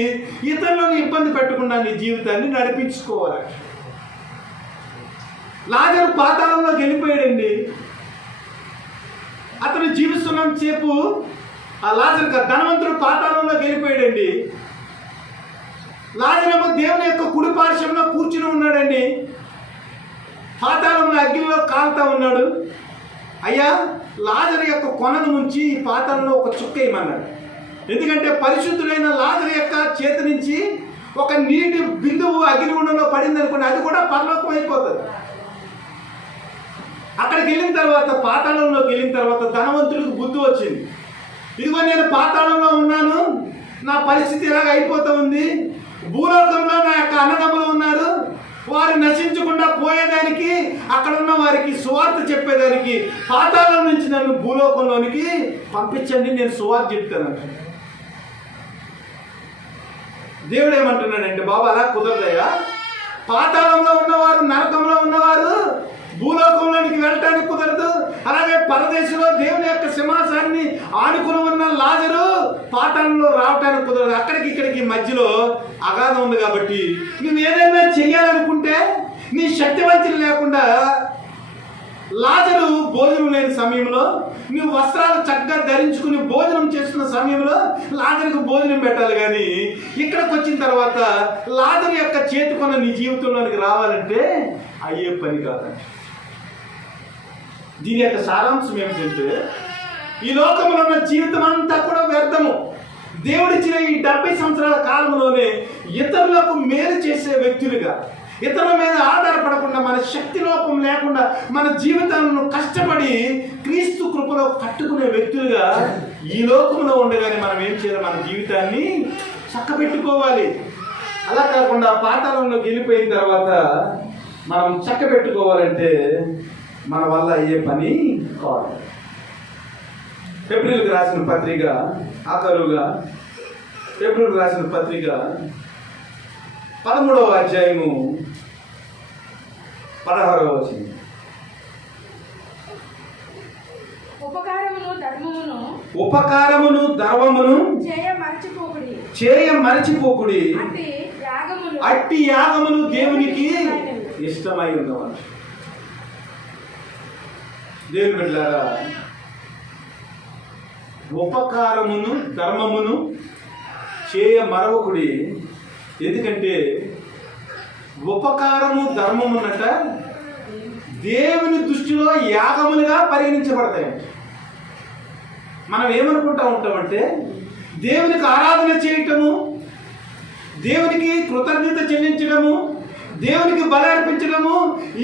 ఇతరులను ఇబ్బంది పెట్టకుండా నీ జీవితాన్ని నడిపించుకోవాలి. లాజరు పాతాళంలోకి వెళ్ళిపోయాడండి. అతను జీవిస్తున్నంత సేపు ఆ లాజరు ధనవంతుడు పాతాళంలోకి వెళ్ళిపోయాడండి. లాజరేమో దేవుని యొక్క కుడి పార్శ్వంలో కూర్చుని ఉన్నాడండి. పాతాళంలో అగ్నిలో కాలుతా ఉన్నాడు. అయ్యా, లాజరు యొక్క కొనను ముంచి ఈ పాతాళంలో ఒక చుక్క ఇమ్మన్నాడు. ఎందుకంటే పరిశుద్ధుడైన లాజరు యొక్క చేతి నుంచి ఒక నీటి బిందువు అగ్నిగుండంలో పడింది అనుకోండి, అది కూడా పరలోకం అయిపోతుంది. అక్కడికి వెళ్ళిన తర్వాత, పాతాళంలోకి వెళ్ళిన తర్వాత ధనవంతుడికి బుద్ధి వచ్చింది. ఇదిగో నేను పాతాళంలో ఉన్నాను, నా పరిస్థితి ఇలాగ అయిపోతూ ఉంది. భూలోకంలో నా యొక్క అన్నదమ్ములు ఉన్నారు, వారు నశించకుండా పోయేదానికి, అక్కడ ఉన్న వారికి సువార్త చెప్పేదానికి పాతాళం నుంచి నన్ను భూలోకంలోనికి పంపించండి, నేను సువార్త చెప్తాను. దేవుడు ఏమంటున్నాడంటే, బాబా అలా కుదరదయ్యా, పాతాళంలో ఉన్నవారు, నరకంలో ఉన్నవారు భూలోకంలోనికి వెళ్ళటానికి కుదరదు. అలాగే పరదేశంలో దేవుని యొక్క సింహాసనాన్ని ఆనుకుని ఉన్న లాజరు పాతాళంలో రావటానికి కుదరదు. అక్కడికి ఇక్కడికి మధ్యలో అగాధం ఉంది. కాబట్టి నువ్వు ఏదైనా చెయ్యాలనుకుంటే నీ శక్తివంతులు లేకుండా, లాజరు భోజనం లేని సమయంలో నువ్వు వస్త్రాలు చక్కగా ధరించుకుని భోజనం చేస్తున్న సమయంలో లాజరుకు భోజనం పెట్టాలి. కానీ ఇక్కడికి వచ్చిన తర్వాత లాజరు యొక్క చేతుకొన్న నీ జీవితంలోనికి రావాలంటే అయ్యే పని కాదండి. దీని యొక్క సారాంశం ఏమిటంటే, ఈ లోకంలో ఉన్న జీవితం అంతా కూడా వ్యర్థము. దేవుడిచ్చిన ఈ 70 సంవత్సరాల కాలంలోనే ఇతరులకు మేలు చేసే వ్యక్తులుగా, ఇతరుల మీద ఆధారపడకుండా, మన శక్తి లోపం లేకుండా మన జీవితాలను కష్టపడి క్రీస్తు కృపలో కట్టుకునే వ్యక్తులుగా ఈ లోకంలో ఉండగానే మనం ఏం చేయాలి? మన జీవితాన్ని చక్కబెట్టుకోవాలి. అలా కాకుండా పాతాళంలోకి వెళ్ళిపోయిన తర్వాత మనం చక్కబెట్టుకోవాలంటే మన వల్ల అయ్యే పని కాదు. ఫిబ్రవరికి రాసిన పత్రిక ఆఖరుగా, ఫిబ్రవరికి రాసిన పత్రిక 13వ అధ్యాయము 16వ వచనం. ఉపకారమును ధర్మమును చేయ మరచిపోకుడి, అట్టి యాగమును దేవునికి ఇష్టమై ఉన్నవాడు. దేవుని బిడ్డలారా, ఉపకారమును ధర్మమును చేయ మరవకుడి. ఎందుకంటే ఉపకారము ధర్మమునట దేవుని దృష్టిలో యాగములుగా పరిగణించబడతాయి. మనం ఏమనుకుంటా ఉంటామంటే, దేవునికి ఆరాధన చేయటము, దేవునికి కృతజ్ఞత చెల్లించడము, దేవునికి బలి అర్పించడము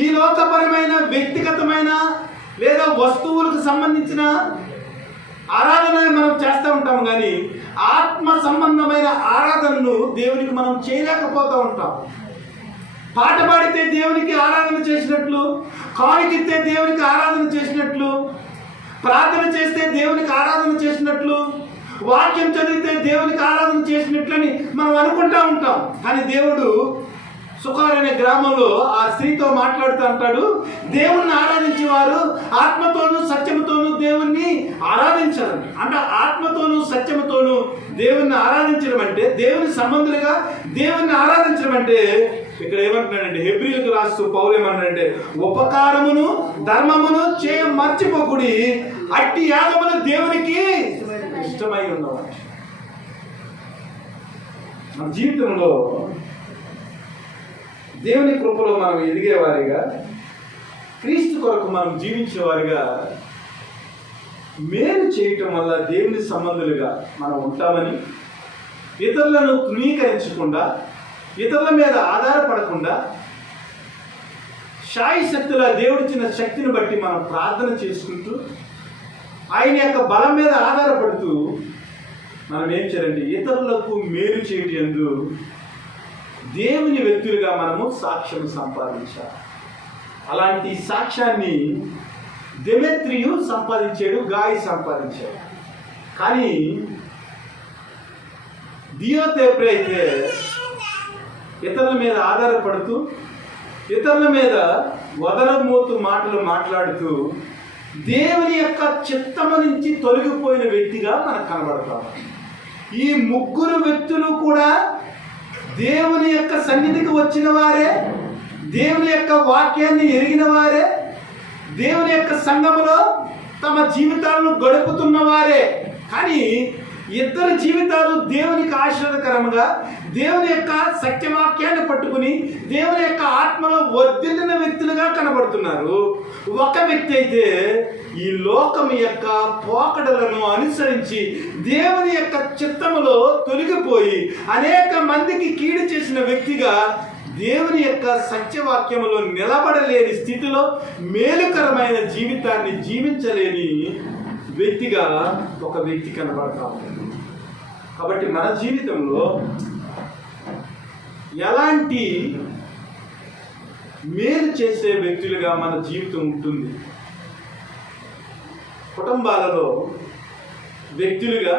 ఈ లోకపరమైన వ్యక్తిగతమైన లేదా వస్తువులకు సంబంధించిన ఆరాధన మనం చేస్తూ ఉంటాం. కానీ ఆత్మ సంబంధమైన ఆరాధనను దేవునికి మనం చేయలేకపోతూ ఉంటాం. పాట పాడితే దేవునికి ఆరాధన చేసినట్లు, కానుకిస్తే దేవునికి ఆరాధన చేసినట్లు, ప్రార్థన చేస్తే దేవునికి ఆరాధన చేసినట్లు, వాక్యం చదివితే దేవునికి ఆరాధన చేసినట్లని మనం అనుకుంటా ఉంటాం. కానీ దేవుడు సుఖార్ అనే గ్రామంలో ఆ స్త్రీతో మాట్లాడుతూ అంటాడు, దేవుణ్ణి ఆరాధించేవారు ఆత్మతోనూ సత్యముతోనూ దేవుణ్ణి ఆరాధించాలని. అంటే ఆత్మతోనూ సత్యముతోనూ దేవుణ్ణి ఆరాధించడం అంటే, దేవుని సంబంధులుగా దేవుణ్ణి ఆరాధించడం అంటే, ఇక్కడ ఏమంటున్నాడంటే హెబ్రీయులకు రాస్తూ పౌలు ఏమంటాడంటే, ఉపకారమును ధర్మమును చేయ మర్చిపోకుడి, అట్టి యాగములు దేవునికి ఇష్టమై ఉన్నవాడు. మన జీవితంలో దేవుని కృపలో మనం ఎదిగేవారిగా, క్రీస్తు కొరకు మనం జీవించేవారిగా, మేలు చేయటం వల్ల దేవుని సంబంధులుగా మనం ఉంటామని, ఇతరులను తృణీకరించకుండా, ఇతరుల మీద ఆధారపడకుండా, శాయశక్తుల దేవుడిచ్చిన శక్తిని బట్టి మనం ప్రార్థన చేసుకుంటూ, ఆయన యొక్క బలం మీద ఆధారపడుతూ మనం ఏం చేయాలంటే ఇతరులకు మేలు చేయటం యందు దేవుని వ్యక్తులుగా మనము సాక్ష్యం సంపాదించాలి. అలాంటి సాక్ష్యాన్ని దెమెత్రియు సంపాదించాడు, గాయి సంపాదించాడు. కానీ దియోతెర్పే అయితే ఇతరుల మీద ఆధారపడుతూ, ఇతరుల మీద వదలమోతు మాటలు మాట్లాడుతూ దేవుని యొక్క చిత్తము నుంచి తొలగిపోయిన వ్యక్తిగా మనకు కనబడతాం. ఈ ముగ్గురు వ్యక్తులు కూడా దేవుని యొక్క సన్నిధికి వచ్చిన వారే, దేవుని యొక్క వాక్యాన్ని ఎరిగిన వారే, దేవుని యొక్క సంఘములో తమ జీవితాలను గడుపుతున్న వారే. కానీ ఇద్దరు జీవితాలు దేవునికి ఆశీర్వదకరంగా దేవుని యొక్క సత్యవాక్యాన్ని పట్టుకుని దేవుని యొక్క ఆత్మలో వర్ధిల్లిన వ్యక్తులుగా కనబడుతున్నారు. ఒక వ్యక్తి అయితే ఈ లోకం యొక్క పోకడలను అనుసరించి దేవుని యొక్క చిత్తములో తొలగిపోయి అనేక మందికి కీడు చేసిన వ్యక్తిగా, దేవుని యొక్క సత్యవాక్యములో నిలబడలేని స్థితిలో మేలుకరమైన జీవితాన్ని జీవించలేని వ్యక్తిగా ఒక వ్యక్తి కనబడతాం. కాబట్టి మన జీవితంలో ఎలాంటి మేలు చేసే వ్యక్తులుగా మన జీవితం ఉంటుంది? కుటుంబాలలో వ్యక్తులుగా,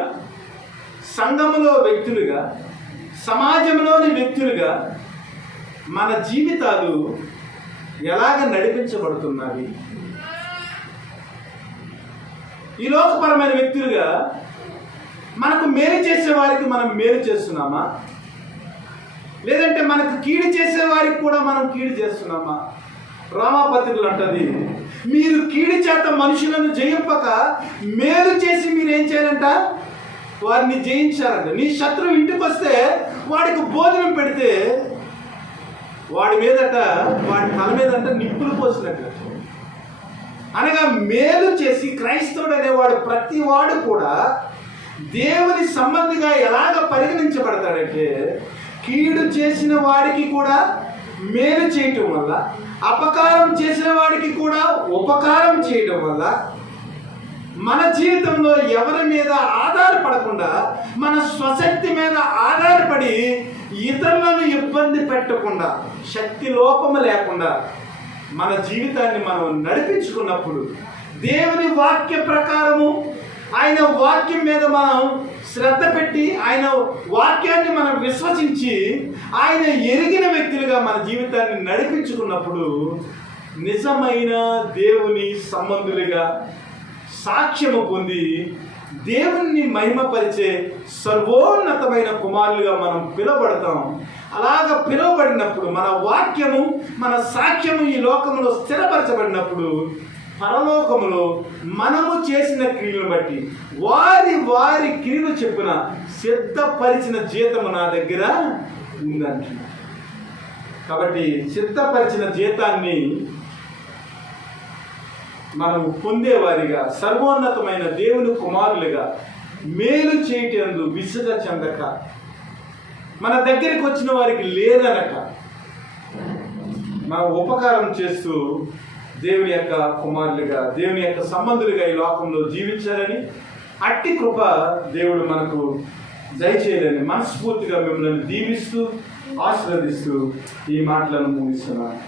సంఘములో వ్యక్తులుగా, సమాజంలోని వ్యక్తులుగా మన జీవితాలు ఎలాగ నడిపించబడుతున్నవి? ఈ లోకపరమైన వ్యక్తులుగా మనకు మేలు చేసే వారికి మనం మేలు చేస్తున్నామా, లేదంటే మనకు కీడు చేసే వారికి కూడా మనం కీడు చేస్తున్నామా? రామాపత్రికలు అంటది, మీరు కీడు చేత మనుషులను జయింపక మేలు చేసి మీరు ఏం చేయాలంట? వారిని జయించాలంట. నీ శత్రువు ఇంటికి వస్తే వాడికి భోజనం పెడితే వాడి మీదట, వాడి తల మీదంట నిప్పులు పోసినట్టు. అనగా మేలు చేసి క్రైస్తవుడు అనేవాడు ప్రతి వాడు కూడా దేవుని సంబంధిగా ఎలాగ పరిగణించబడతాడంటే, కీడు చేసిన వాడికి కూడా మేలు చేయటం వల్ల, అపకారం చేసిన వాడికి కూడా ఉపకారం చేయడం వల్ల, మన జీవితంలో ఎవరి మీద ఆధారపడకుండా మన స్వశక్తి మీద ఆధారపడి ఇతరులను ఇబ్బంది పెట్టకుండా, శక్తి లోపము లేకుండా మన జీవితాన్ని మనం నడిపించుకున్నప్పుడు, దేవుని వాక్య ప్రకారము ఆయన వాక్యం మీద మనం శ్రద్ధ పెట్టి, ఆయన వాక్యాన్ని మనం విశ్వసించి, ఆయన ఎరిగిన వ్యక్తులుగా మన జీవితాన్ని నడిపించుకున్నప్పుడు నిజమైన దేవుని సంబంధులుగా సాక్ష్యము పొంది దేవుణ్ణి మహిమపరిచే సర్వోన్నతమైన కుమారులుగా మనం పిలువబడతాం. అలాగ పిలువబడినప్పుడు మన వాక్యము, మన సాక్ష్యము ఈ లోకంలో స్థిరపరచబడినప్పుడు పరలోకములో మనము చేసిన క్రియలను బట్టి వారి వారి క్రియలు చెప్పిన సిద్ధపరిచిన జీతము నా దగ్గర ఉందంట. కాబట్టి సిద్ధపరిచిన జీతాన్ని మనము పొందేవారిగా, సర్వోన్నతమైన దేవుని కుమారులుగా మేలు చేయటందు విసుగ చెందక, మన దగ్గరికి వచ్చిన వారికి లేదనక మనం ఉపకారం చేస్తూ దేవుని యొక్క కుమారులుగా, దేవుని యొక్క సంబంధులుగా ఈ లోకంలో జీవించాలని, అట్టి కృప దేవుడు మనకు దయచేయాలని మనస్ఫూర్తిగా మిమ్మల్ని దీవిస్తూ ఆశీర్వదిస్తూ ఈ మాటలను ముగిస్తున్నాను.